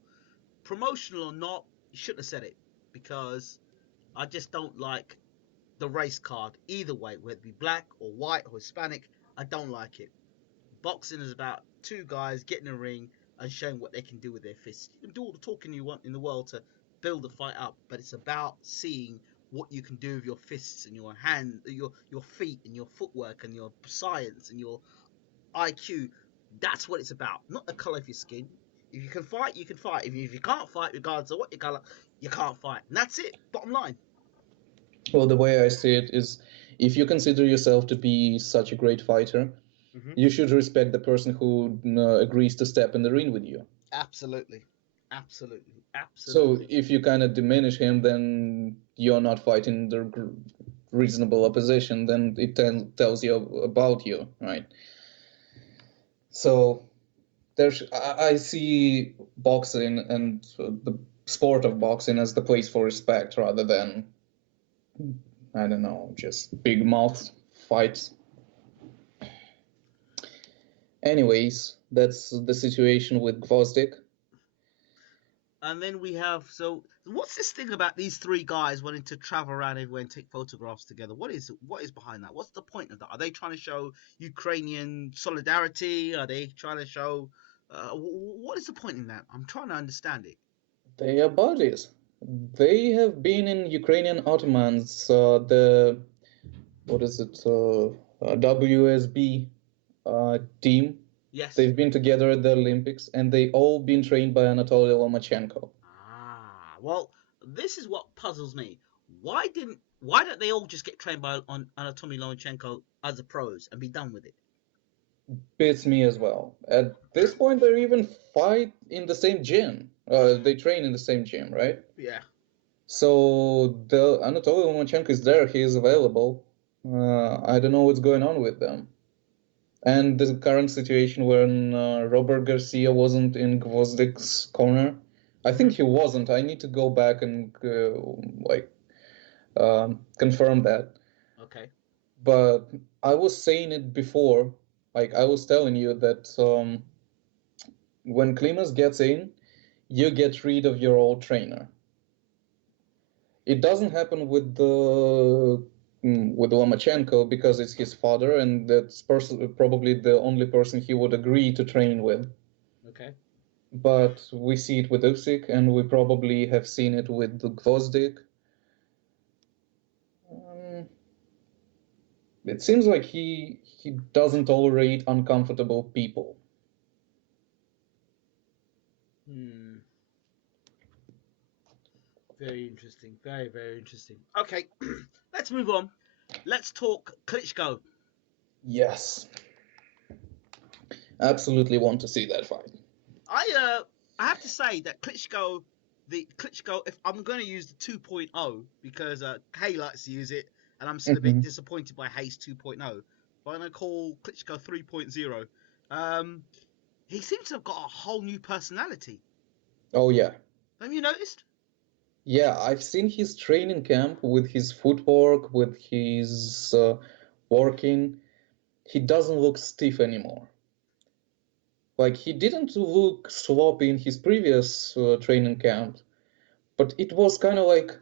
Promotional or not, he shouldn't have said it because I just don't like the race card either way, whether it be black or white or Hispanic. I don't like it. Boxing is about two guys getting in a ring and showing what they can do with their fists. You can do all the talking you want in the world to build a fight up, but it's about seeing what you can do with your fists and your hand, your feet and your footwork and your science and your IQ. That's what it's about, not the color of your skin. If you can fight, you can fight. If you can't fight, regardless of what your color, you can't fight. And that's it. Bottom line. Well, the way I see it is, if you consider yourself to be such a great fighter, you should respect the person who agrees to step in the ring with you. Absolutely. Absolutely. So if you kind of diminish him, then you're not fighting the reasonable opposition, then it tells you about you, right? So I see boxing and the sport of boxing as the place for respect rather than, I don't know, just big mouth fights. Anyways, that's the situation with Gvozdyk. And then we have, so what's this thing about these three guys wanting to travel around everywhere and take photographs together? What is behind that? What's the point of that? Are they trying to show Ukrainian solidarity? Are they trying to show what is the point in that? I'm trying to understand it. They are buddies. They have been in Ukrainian Ottomans, what is it, WSB team. Yes. They've been together at the Olympics, and they all been trained by Anatoly Lomachenko. Well, this is what puzzles me. Why don't they all just get trained by Anatoly Lomachenko as a pros and be done with it? Beats me as well. At this point, they even fight in the same gym. They train in the same gym, right? Yeah. So the Anatoly Lomachenko is there. He is available. I don't know what's going on with them. And the current situation when Robert Garcia wasn't in Gvozdyk's corner. I think he wasn't. I need to go back and confirm that. Okay. But I was saying it before. Like I was telling you that when Klimas gets in, you get rid of your old trainer. It doesn't happen with Lomachenko because it's his father, and that's probably the only person he would agree to train with. Okay. But we see it with Usyk, and we probably have seen it with Gvozdyk. It seems like he doesn't tolerate uncomfortable people. Very interesting. Very, very interesting. Okay, let's move on. Let's talk Klitschko. Yes. Absolutely want to see that fight. I have to say that Klitschko, if I'm going to use the 2.0 because Hay likes to use it, and I'm still a bit disappointed by Hay's 2.0, but I'm going to call Klitschko 3.0. He seems to have got a whole new personality. Oh, yeah. Have you noticed? Yeah, I've seen his training camp with his footwork, with his working. He doesn't look stiff anymore. Like, he didn't look sloppy in his previous training camp, but it was kind of like,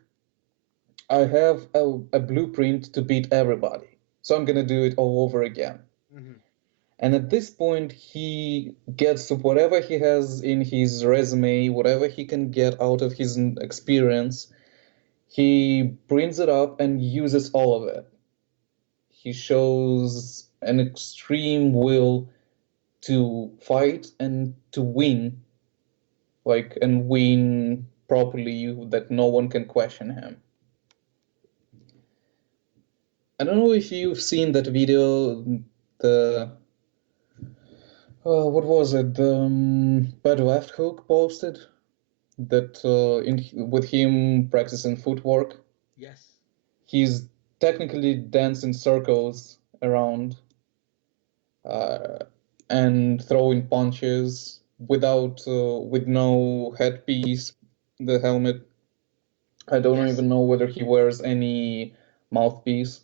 I have a blueprint to beat everybody, so I'm gonna do it all over again. And at this point, he gets whatever he has in his resume, whatever he can get out of his experience, he brings it up and uses all of it. He shows an extreme will to fight and to win, and win properly, that no one can question him. I don't know if you've seen that video, what was it? The Bad Left Hook posted that with him practicing footwork. Yes. He's technically dancing circles around and throwing punches with no headpiece, the helmet. I don't even know whether he wears any mouthpiece.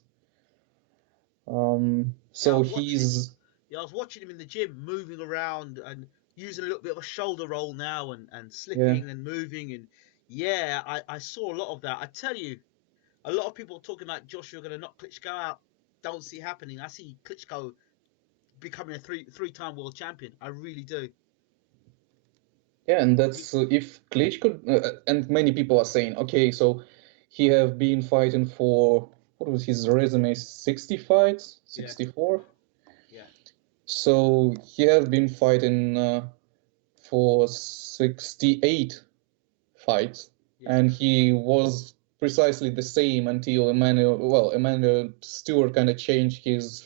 Yeah, I So was watching him. he's Yeah, I was watching him in the gym, moving around and using a little bit of a shoulder roll now, and yeah. slipping and moving, and yeah, I saw a lot of that. I tell you, a lot of people talking about Joshua going to knock Klitschko out. Don't see it happening. I see Klitschko becoming a three-time world champion. I really do. Yeah, and He, that's if Klitschko and many people are saying, okay, so he have been fighting for what was his resume, 60 fights, yeah, 64. yeah, So he have been fighting for 68 fights, yeah, and he was precisely the same until Emmanuel Stewart kind of changed his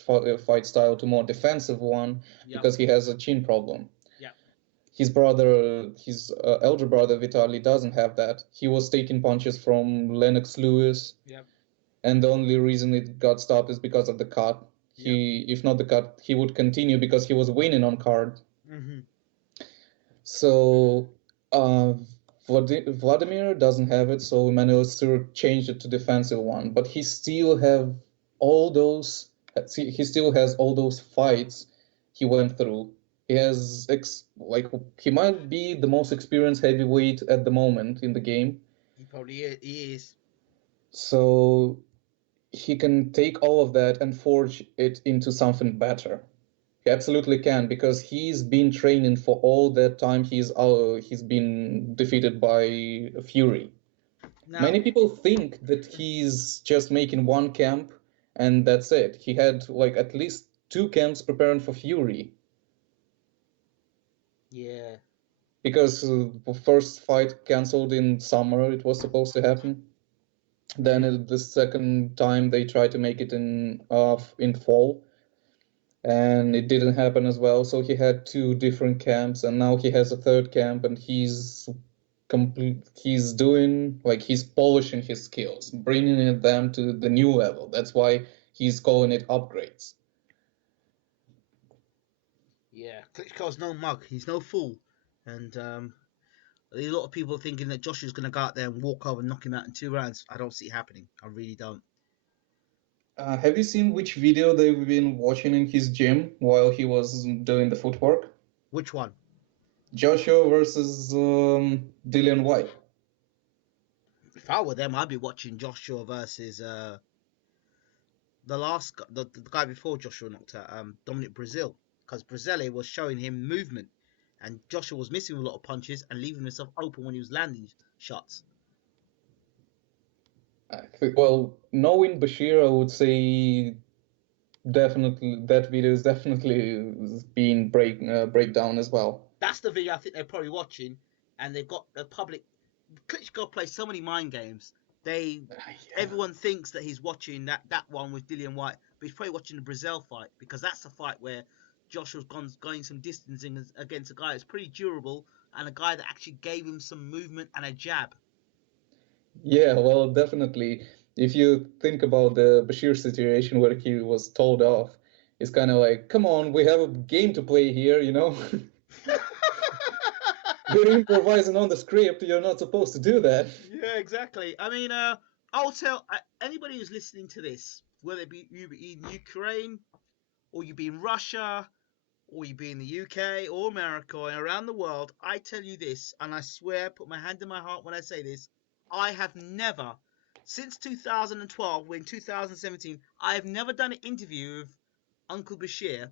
fight style to more defensive one yeah, because he has a chin problem. yeah, His elder brother Vitaly doesn't have that. He was taking punches from Lennox Lewis, yeah, and the only reason it got stopped is because of the cut. yeah. If not the cut, he would continue because he was winning on card. Hmm. So uh, Vladimir doesn't have it, so Emmanuel Stewart changed it to defensive one. But he still have all those. He still has all those fights he went through. He has like he might be the most experienced heavyweight at the moment in the game. He probably is. He is. So he can take all of that and forge it into something better. He absolutely can because he's been training for all that time he's been defeated by Fury. Now, Many people think that he's just making one camp and that's it. He had like at least two camps preparing for Fury yeah, because the first fight canceled in summer. It was supposed to happen. Then the second time they tried to make it in fall, and it didn't happen as well. So he had two different camps, and now he has a third camp, and he's complete. He's doing like he's polishing his skills, bringing them to the new level. That's why he's calling it upgrades. yeah. Klitschko's no mug. He's no fool, and a lot of people thinking that Joshua's going to go out there and walk over and knock him out in 2 rounds. I don't see it happening. I really don't. Have you seen which video they've been watching in his gym while he was doing the footwork? Which one? Joshua versus Dillian White. If I were them, I'd be watching Joshua versus the guy before Joshua knocked out Dominic Brazil, because Brazil was showing him movement, and Joshua was missing a lot of punches and leaving himself open when he was landing shots. Well, knowing Bashir, I would say definitely that video is definitely being breakdown as well. That's the video I think they're probably watching, and they've got the public. Klitschko plays so many mind games. Everyone thinks that he's watching that one with Dillian White, but he's probably watching the Brazil fight, because that's the fight where Joshua's going some distance against a guy that's pretty durable and a guy that actually gave him some movement and a jab. Yeah, well, definitely. If you think about the Bashir situation where he was told off, it's kind of like, come on, we have a game to play here, you know? You're improvising on the script. You're not supposed to do that. Yeah, exactly. I mean, I'll tell anybody who's listening to this, whether it be you be in Ukraine, or you be in Russia, or you be in the UK or America or around the world, I tell you this, and I swear, put my hand in my heart when I say this, I have never, since 2012, when 2017, I have never done an interview with Uncle Bashir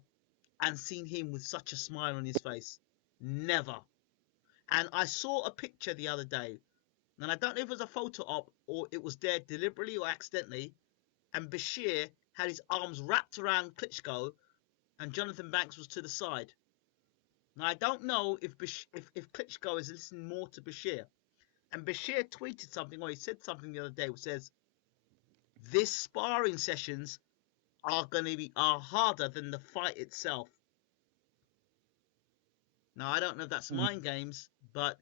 and seen him with such a smile on his face. Never. And I saw a picture the other day, and I don't know if it was a photo op or it was there deliberately or accidentally, and Bashir had his arms wrapped around Klitschko and Jonathan Banks was to the side. Now I don't know if Klitschko is listening more to Bashir. And Bashir tweeted something, or he said something the other day, which says, "This sparring sessions are harder than the fight itself." Now I don't know if that's mind games, but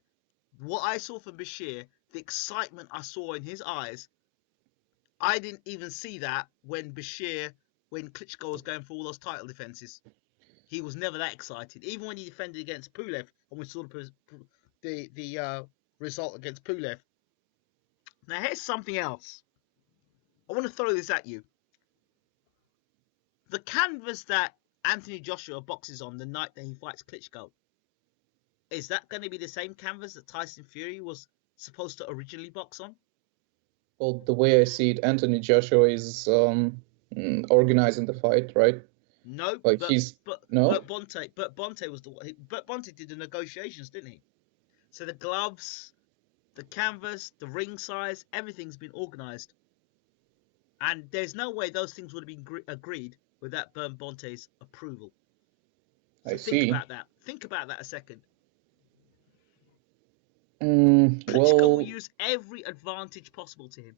what I saw from Bashir, the excitement I saw in his eyes, I didn't even see that when Klitschko was going for all those title defenses. He was never that excited. Even when he defended against Pulev, and we saw the result against Pulev. Now here's something else. I want to throw this at you. the canvas that Anthony Joshua boxes on the night that he fights Klitschko, is that going to be the same canvas that Tyson Fury was supposed to originally box on? Well, the way I see it, Anthony Joshua is organizing the fight, right? No, Like but he's but no. Bonte was the one. But Bonte did the negotiations, didn't he? So the gloves, the canvas, the ring size, everything's been organised, and there's no way those things would have been agreed without Bonte's approval. I So think see. about that. Think about that a second. Klitschko will Well, use every advantage possible to him.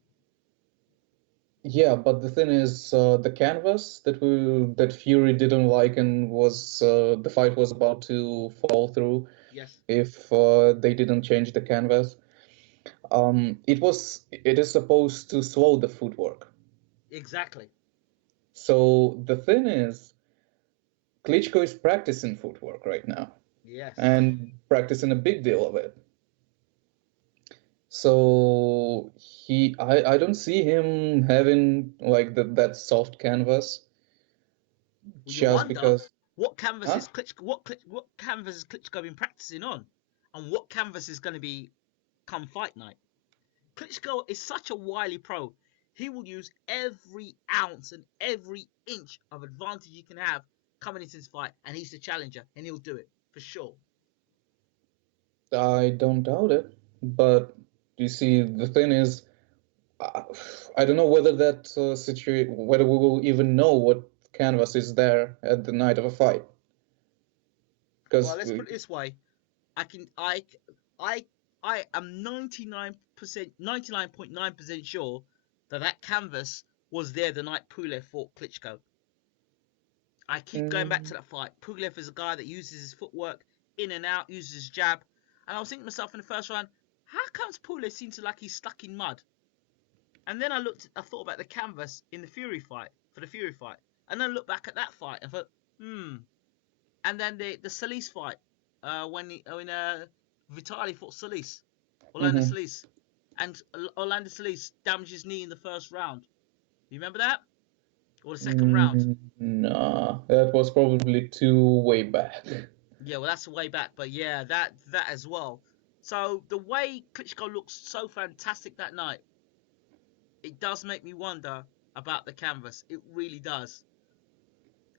yeah, but the thing is, the canvas that Fury didn't like and was the fight was about to fall through Yes. if they didn't change the canvas. It is supposed to slow the footwork. Exactly. So the thing is, Klitschko is practicing footwork right now Yes. and practicing a big deal of it. So I don't see him having like that soft canvas Well, you just wonder because. what canvas Huh? is Klitschko, what canvas is Klitschko been practicing on, and what canvas is going to be come fight night. Klitschko is such a wily pro. He will use every ounce and every inch of advantage he can have coming into this fight, and he's the challenger, and he'll do it for sure. I don't doubt it, but you see, the thing is, uh, I don't know whether that whether we will even know what canvas is there at the night of a fight, Well, because let's put it this way: I can, I, I am 99.9% sure that canvas was there the night Pulev fought Klitschko. I keep going back to that fight. Pulev is a guy that uses his footwork in and out, uses his jab. And I was thinking to myself in the first round, how comes Pulev seems like he's stuck in mud? And then I thought about the canvas in the Fury fight, for the Fury fight. And then I looked back at that fight and thought, And then the Solis fight, when Vitali fought Solis, Orlando Mhm. Solis. And Orlando Solis damaged his knee in the first round. You remember that? Or the second round? Nah, that was probably too way back. Yeah, well, that's way back, but yeah, that as well. So the way Klitschko looks so fantastic that night, it does make me wonder about the canvas. It really does.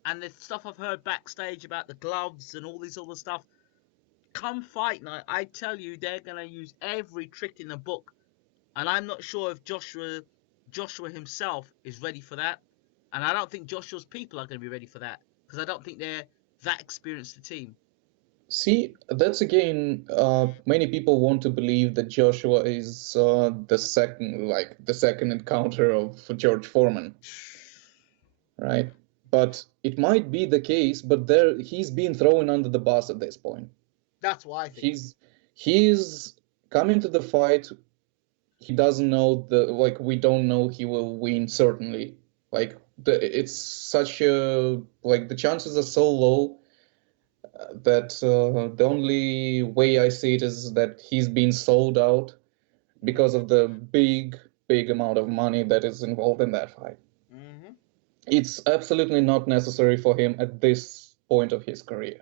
And the stuff I've heard backstage about the gloves and all this other stuff, come fight night, I tell you, they're gonna use every trick in the book. And I'm not sure if Joshua himself is ready for that. And I don't think Joshua's people are going to be ready for that because I don't think they're that experienced a team. See, that's again, many people want to believe that Joshua is the second encounter of George Foreman, right? But it might be the case, but he's been thrown under the bus at this point. That's what I think. He's coming to the fight. He doesn't know we don't know he will win certainly. It's such a the chances are so low that the only way I see it is that he's been sold out because of the big amount of money that is involved in that fight. Mm-hmm. It's absolutely not necessary for him at this point of his career.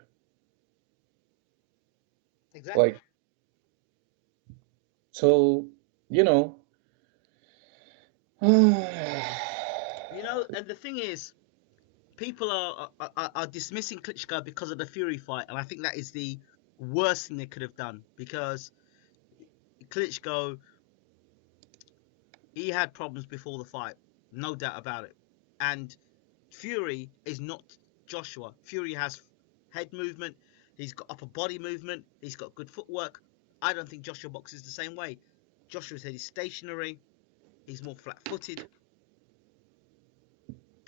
Exactly. Like, so, you know. And the thing is, people are dismissing Klitschko because of the Fury fight, and I think that is the worst thing they could have done because Klitschko, he had problems before the fight, no doubt about it. And Fury is not Joshua. Fury has head movement, he's got upper body movement, he's got good footwork. I don't think Joshua boxes the same way. Joshua's head is stationary, he's more flat-footed.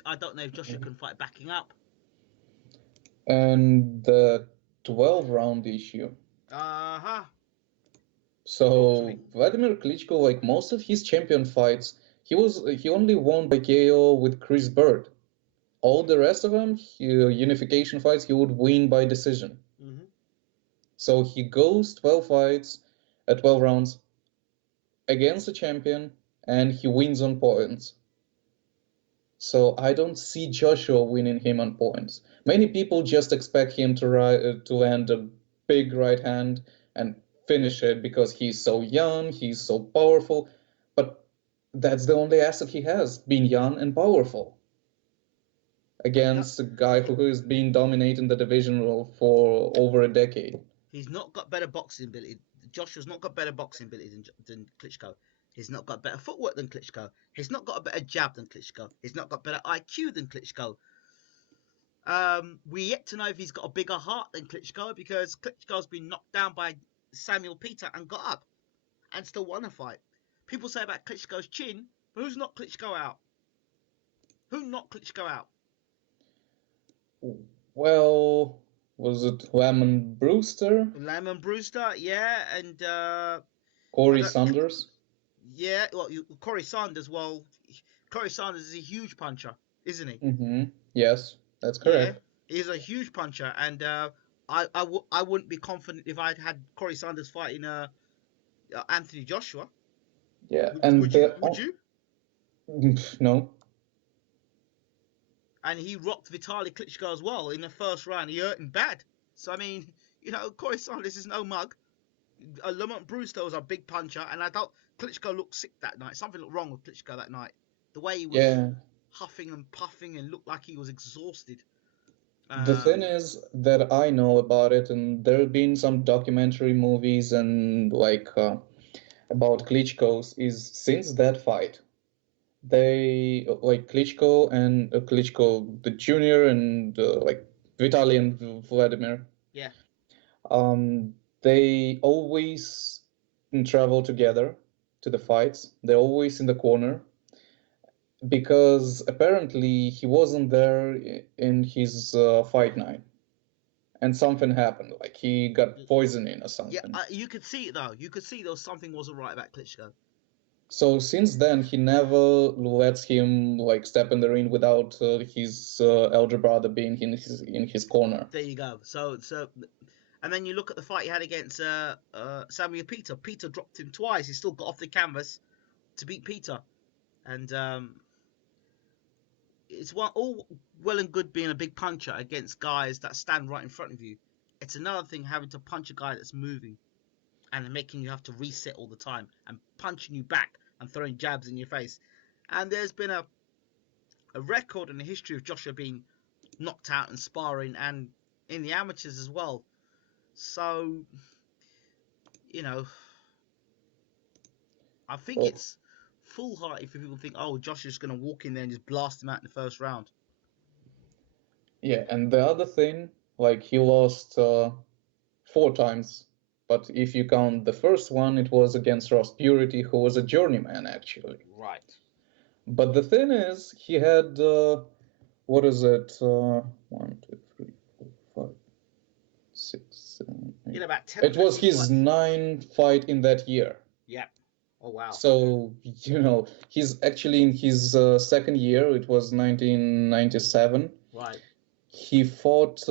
I don't know if Joshua can fight backing up. And the 12 round issue. Uh-huh. So Vladimir Klitschko, like most of his champion fights, he only won by KO with Chris Bird. All the rest of them, unification fights, he would win by decision. Mm-hmm. So he goes 12 fights at 12 rounds against a champion, and he wins on points. So I don't see Joshua winning him on points. Many people just expect him to land a big right hand and finish it because he's so young, he's so powerful. But that's the only asset he has, being young and powerful, No, against a guy who has been dominating the division for over a decade. he's not got better boxing ability. Joshua's not got better boxing ability than Klitschko. He's not got better footwork than Klitschko. He's not got a better jab than Klitschko. He's not got better IQ than Klitschko. We yet to know if he's got a bigger heart than Klitschko, because Klitschko's been knocked down by Samuel Peter and got up and still won a fight. People say about Klitschko's chin, but who's knocked Klitschko out? Who knocked Klitschko out? Well, was it Lemon Brewster? Lemon Brewster, yeah, and Corey Sanders? Yeah, well, Corey Sanders. Well, Corey Sanders is a huge puncher, isn't he? Mm-hmm. Yes, that's correct. Yeah, he's a huge puncher, and I wouldn't be confident if I'd had Corey Sanders fighting Anthony Joshua. Yeah, would you? No. And he rocked Vitaly Klitschko as well in the first round. He hurt him bad. So I mean, Corey Sanders is no mug. Lamont Brewster was a big puncher, and I thought Klitschko looked sick that night. Something looked wrong with Klitschko that night. The way he was huffing and puffing and looked like he was exhausted. The thing is that I know about it, and there have been some documentary movies and about Klitschko's, is since that fight, they like Klitschko and Klitschko the Junior and Vitaly and Vladimir. Yeah. They always travel together to the fights. They're always in the corner, because apparently he wasn't there in his fight night, and something happened, like he got poisoning or something. Yeah, you could see it though. You could see there something wasn't right about Klitschko. So since then, he never lets him step in the ring without his elder brother being in his corner. There you go. So, and then you look at the fight he had against Samuel Peter. Peter dropped him twice. He still got off the canvas to beat Peter, and it's all well and good being a big puncher against guys that stand right in front of you. It's another thing having to punch a guy that's moving and making you have to reset all the time and punching you back and throwing jabs in your face. And there's been a record in the history of Joshua being knocked out in sparring and in the amateurs as well. So, I think it's foolhardy for people to think, oh, Joshua's going to walk in there and just blast him out in the first round. Yeah, and the other thing, he lost 4 times. But if you count the first one, it was against Ross Purity, who was a journeyman, actually. Right. But the thing is, he had, 1, 2, 3, 4, 5, 6, 7, 8. About 10. It was his 9th fight in that year. Yeah. Oh, wow. So, he's actually in his second year, it was 1997. Right. He fought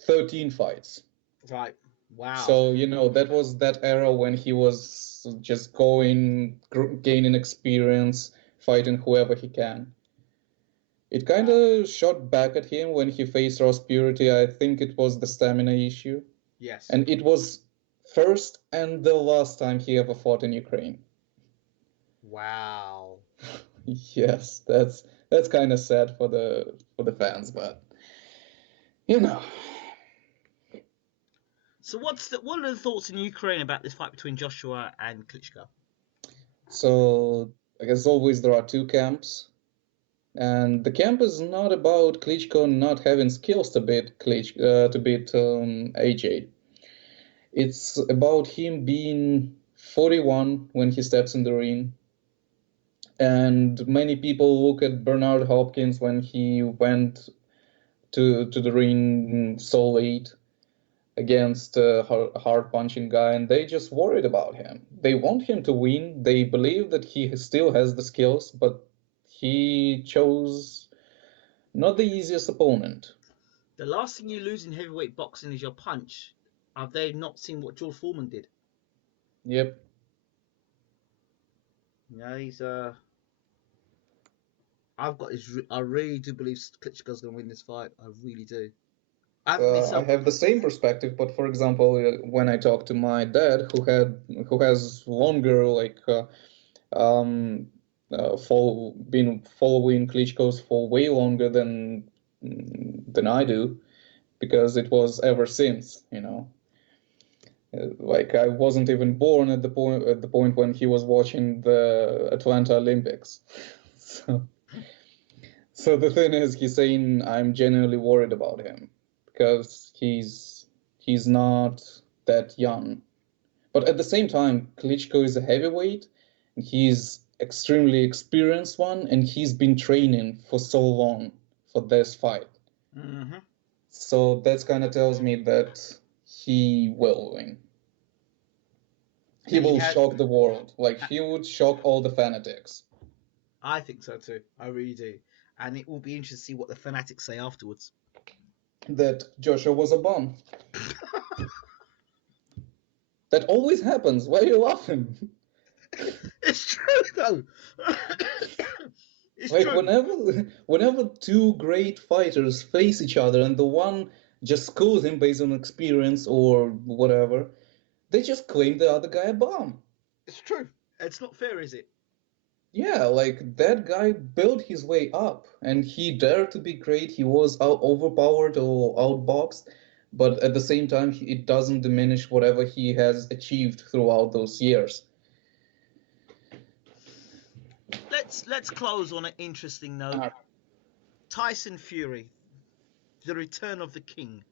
13 fights. Right. Wow. So, that was that era when he was just gaining experience, fighting whoever he can. It kind of shot back at him when he faced Ross Purity. I think it was the stamina issue. Yes. And it was first and the last time he ever fought in Ukraine. Wow. Yes, that's kind of sad for the fans, but So what are the thoughts in Ukraine about this fight between Joshua and Klitschko? So I guess always there are 2 camps, and the camp is not about Klitschko not having skills to beat AJ. It's about him being 41 when he steps in the ring. And many people look at Bernard Hopkins when he went to the ring so late against a hard-punching guy, and they just worried about him. They want him to win. They believe that he still has the skills, but he chose not the easiest opponent. The last thing you lose in heavyweight boxing is your punch. Have they not seen what George Foreman did? Yep. Yeah, he's I really do believe Klitschko's going to win this fight. I really do. I haven't been I so. have the same perspective, but for example, when I talk to my dad, who has longer um, been following Klitschko's for way longer than I do, because it was ever since, you know. Like I wasn't even born at the point when he was watching the Atlanta Olympics. So, so the thing is, he's saying I'm genuinely worried about him because he's not that young. But at the same time, Klitschko is a heavyweight, and he's extremely experienced one, and he's been training for so long for this fight. Mm-hmm. So that kind of tells me that he will win. He And he will has. shock the world. Like he would shock all the fanatics. I think so too. I really do. And it will be interesting to see what the fanatics say afterwards. That Joshua was a bum. That always happens. Why are you laughing? It's true though. It's Like true. whenever two great fighters face each other and the one just schools him based on experience or whatever, they just claim the other guy a bum. It's true. It's not fair, is it? Yeah, like that guy built his way up and he dared to be great. He was overpowered or outboxed, but at the same time, it doesn't diminish whatever he has achieved throughout those years. Let's close on an interesting note. Tyson Fury, the return of the king.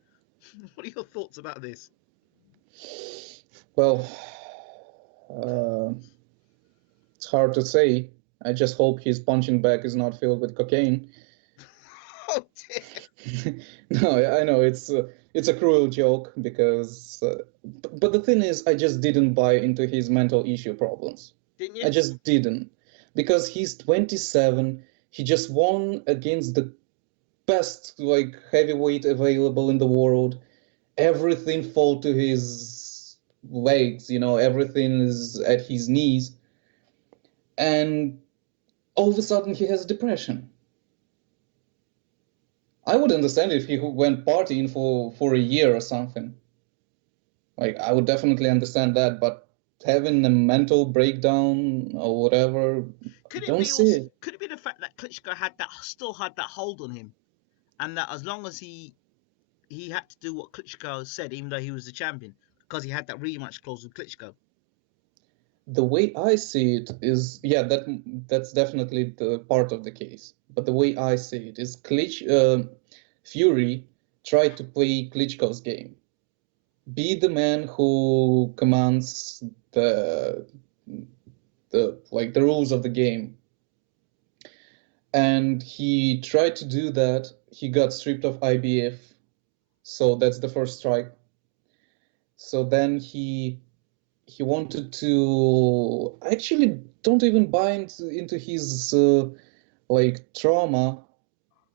What are your thoughts about this? Well, uh, it's hard to say. I just hope his punching bag is not filled with cocaine. Oh dear. No, I know it's a cruel joke because, but the thing is, I just didn't buy into his mental issue problems. Didn't I you? just didn't, because he's 27. He just won against the best like heavyweight available in the world. Everything fall to his legs, you know, everything is at his knees, and all of a sudden he has depression. I would understand if he went partying for a year or something. Like I would definitely understand that, but having a mental breakdown or whatever, I Could it don't be see also? it. Could it be the fact that Klitschko still had that hold on him, and that as long as he had to do what Klitschko said, even though he was the champion, because he had that rematch clause with Klitschko. The way I see it is, yeah, that's definitely the part of the case. But the way I see it is, Fury tried to play Klitschko's game, be the man who commands the the rules of the game, and he tried to do that. He got stripped of IBF, so that's the first strike. So then he wanted to, I actually don't even buy into his trauma,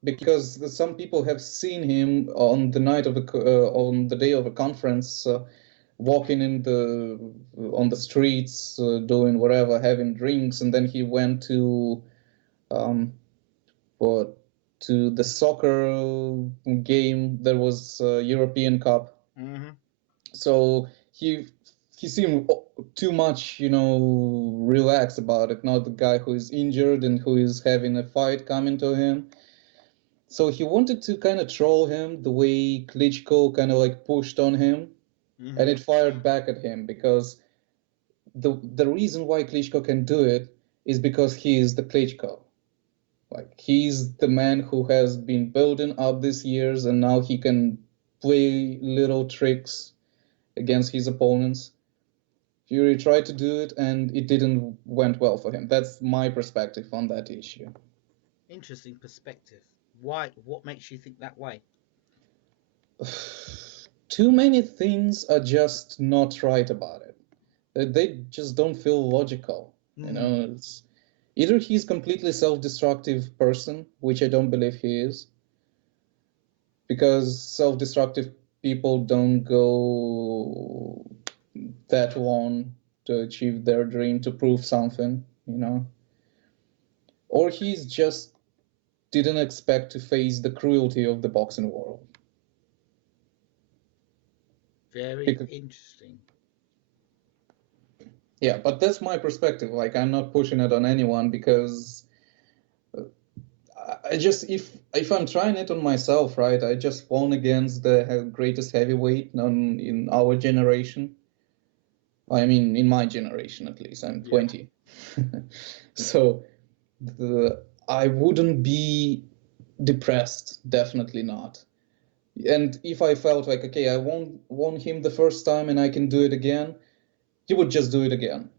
because some people have seen him on the night of on the day of a conference, walking on the streets, doing whatever, having drinks, and then he went to um, what to the soccer game. There was a European Cup. Mm-hmm. So he seemed too much, you know, relaxed about it, not the guy who is injured and who is having a fight coming to him. So he wanted to kind of troll him the way Klitschko kind of like pushed on him, Mm-hmm. and it fired back at him, because the reason why Klitschko can do it is because he is the Klitschko. Like he's the man who has been building up these years, and now he can play little tricks against his opponents. Fury tried to do it, and it didn't went well for him. That's my perspective on that issue. Interesting perspective. Why? What makes you think that way? Too many things are just not right about it. They just don't feel logical. You know, it's either he's completely self-destructive person, which I don't believe he is, because self-destructive people don't go that long to achieve their dream, to prove something, you know. Or he's just didn't expect to face the cruelty of the boxing world. Very interesting. Yeah, but that's my perspective. Like, I'm not pushing it on anyone because I just, if I'm trying it on myself, right, I just won against the greatest heavyweight in our generation. I mean, in my generation at least. I'm 20. So I wouldn't be depressed, definitely not. And if I felt like, okay, I won him the first time and I can do it again, you would just do it again.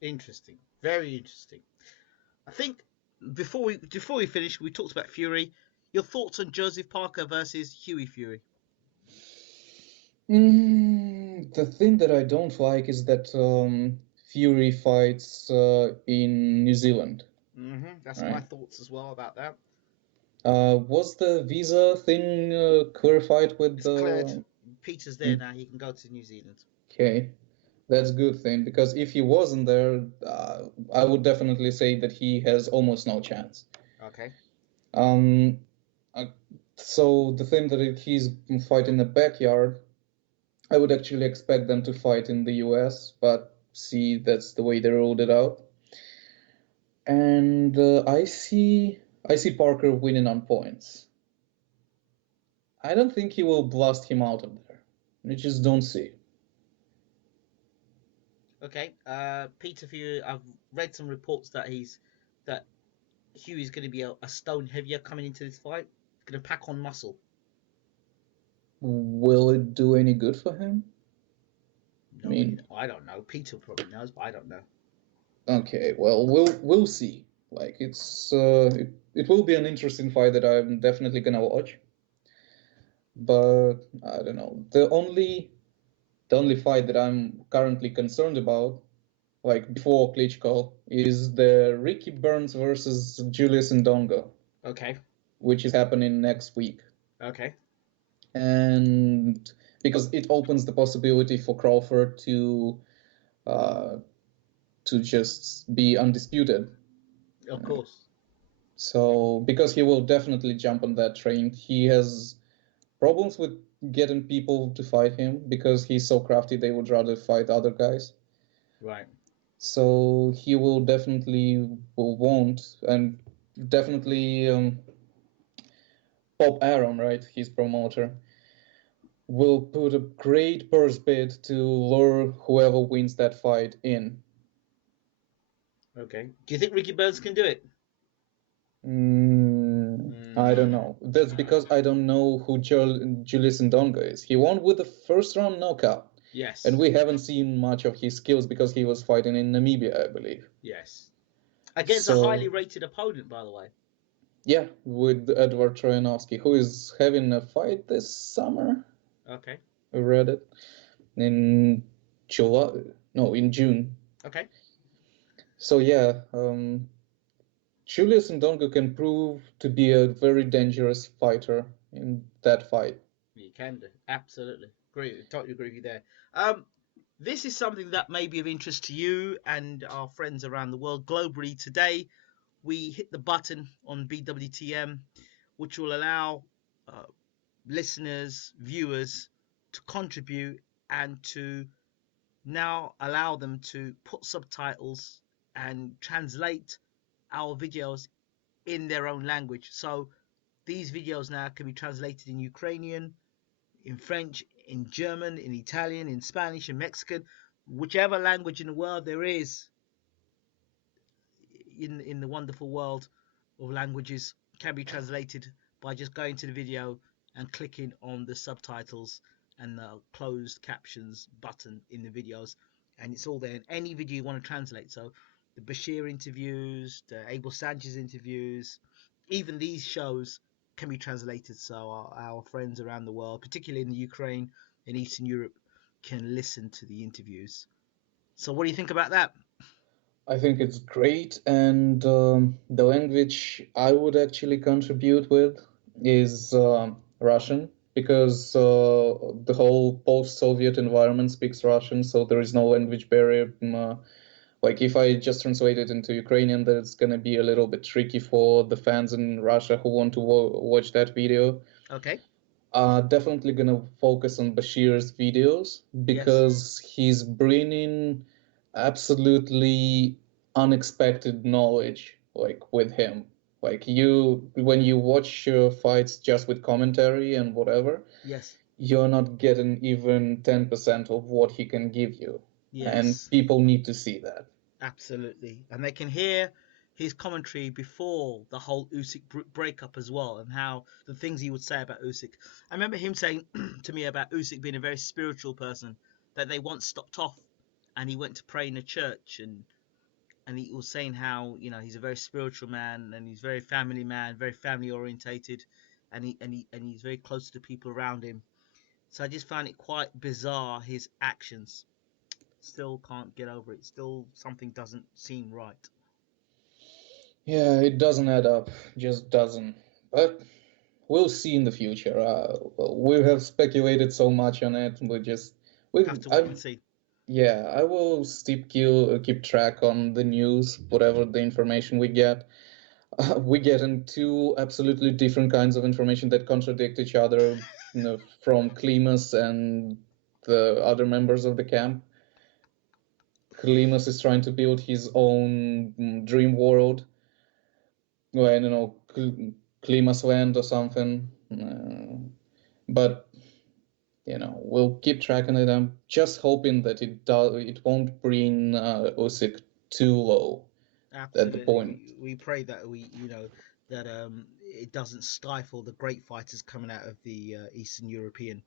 Interesting. Very interesting. I think before we finish, we talked about Fury. Your thoughts on Joseph Parker versus Hughie Fury? The thing that I don't like is that Fury fights in New Zealand. That's my thoughts as well about that. Was the visa thing clarified with It's cleared. Peter's there now. He can go to New Zealand. Okay, that's a good thing, because if he wasn't there, I would definitely say that he has almost no chance. Okay. So the thing that he's fighting in the backyard, I would actually expect them to fight in the US, but see, that's the way they ruled it out. And I see Parker winning on points. I don't think he will blast him out of there. I just don't see. Okay. Peter Fury, I've read some reports that Hughie's going to be a stone heavier coming into this fight. He's going to pack on muscle. Will it do any good for him? I don't know. Peter probably knows, but I don't know. Okay, well, we'll see. Like, it will be an interesting fight that I'm definitely gonna watch. But I don't know. The only fight that I'm currently concerned about, like before Klitschko, is the Ricky Burns versus Julius Ndongo. Okay. Which is happening next week. Okay. And because it opens the possibility for Crawford to just be undisputed. Of course. So, because he will definitely jump on that train. He has problems with getting people to fight him because he's so crafty, they would rather fight other guys. Right. So he will definitely won't, and definitely Bob Arum, right, his promoter, will put a great purse bid to lure whoever wins that fight in. Okay. Do you think Ricky Burns can do it? I don't know. That's because I don't know who Julius Ndongo is. He won with the first round knockout. Yes. And we haven't seen much of his skills because he was fighting in Namibia, I believe. Yes. Against a highly rated opponent, by the way. Yeah, with Edward Trojanowski, who is having a fight this summer. Okay. I read it. In June. Okay. So yeah, Julius Ndongo can prove to be a very dangerous fighter in that fight. You can do. Absolutely. Totally agree with you there. This is something that may be of interest to you and our friends around the world globally. Today, we hit the button on BWTM, which will allow listeners, viewers to contribute and to now allow them to put subtitles and translate our videos in their own language. So these videos now can be translated in Ukrainian, in French, in German, in Italian, in Spanish, in Mexican, whichever language in the world there is in the wonderful world of languages can be translated by just going to the video and clicking on the subtitles and the closed captions button in the videos, and it's all there in any video you want to translate. So the Bashir interviews, the Abel Sanchez interviews, even these shows can be translated, so our friends around the world, particularly in the Ukraine and Eastern Europe, can listen to the interviews. So what do you think about that? I think it's great, and the language I would actually contribute with is Russian, because the whole post-Soviet environment speaks Russian, so there is no language barrier Like if I just translate it into Ukrainian, that's gonna be a little bit tricky for the fans in Russia who want to watch that video. Okay. Definitely gonna focus on Bashir's videos Yes. because he's bringing absolutely unexpected knowledge like with him. Like when you watch fights just with commentary and whatever, Yes. you're not getting even 10% of what he can give you. And Yes. people need to see that. Absolutely. And they can hear his commentary before the whole Usyk breakup as well, and how the things he would say about Usyk. I remember him saying to me about Usyk being a very spiritual person, that they once stopped off and he went to pray in a church, and he was saying how, he's a very spiritual man, and he's very family man, very family orientated, and he's very close to the people around him. So I just found it quite bizarre, his actions. Still can't get over it. Still something doesn't seem right. Yeah, it doesn't add up. Just doesn't. But we'll see in the future. We have speculated so much on it. Have to wait I, and see. yeah, I will keep track on the news, whatever the information we get. We get in two absolutely different kinds of information that contradict each other, from Klimas and the other members of the camp. Klimas is trying to build his own dream world, well, I don't know, Klimas land or something. But we'll keep tracking it. I'm just hoping that it won't bring Usyk too low at the point. Absolutely. We pray that that it doesn't stifle the great fighters coming out of the Eastern European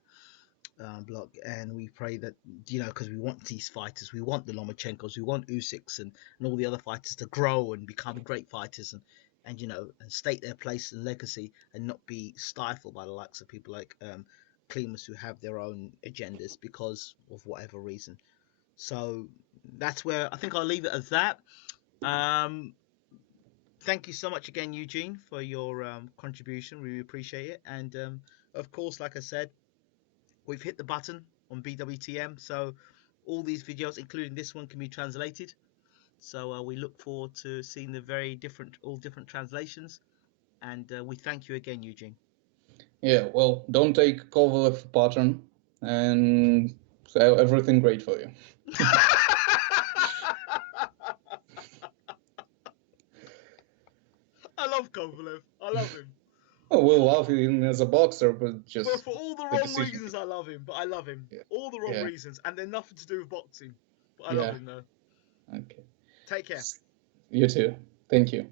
block, and we pray that because we want these fighters, we want the Lomachenkos, we want Usyks and all the other fighters to grow and become great fighters, and state their place and legacy, and not be stifled by the likes of people like Klimas, who have their own agendas because of whatever reason. So that's where I think I'll leave it as that. Um, Thank you so much again, Eugene, for your contribution. We appreciate it. And of course, like I said, we've hit the button on BWTM, so all these videos, including this one, can be translated. So we look forward to seeing the all different translations. And we thank you again, Eugene. Yeah, well, don't take Kovalev pattern, and everything great for you. I love Kovalev. I love him. Oh, we'll love him as a boxer, but just But for all the wrong reasons, I love him. But I love him. Yeah. All the wrong Yeah. reasons, and they're nothing to do with boxing. But I Yeah. love him though. Okay. Take care. You too. Thank you.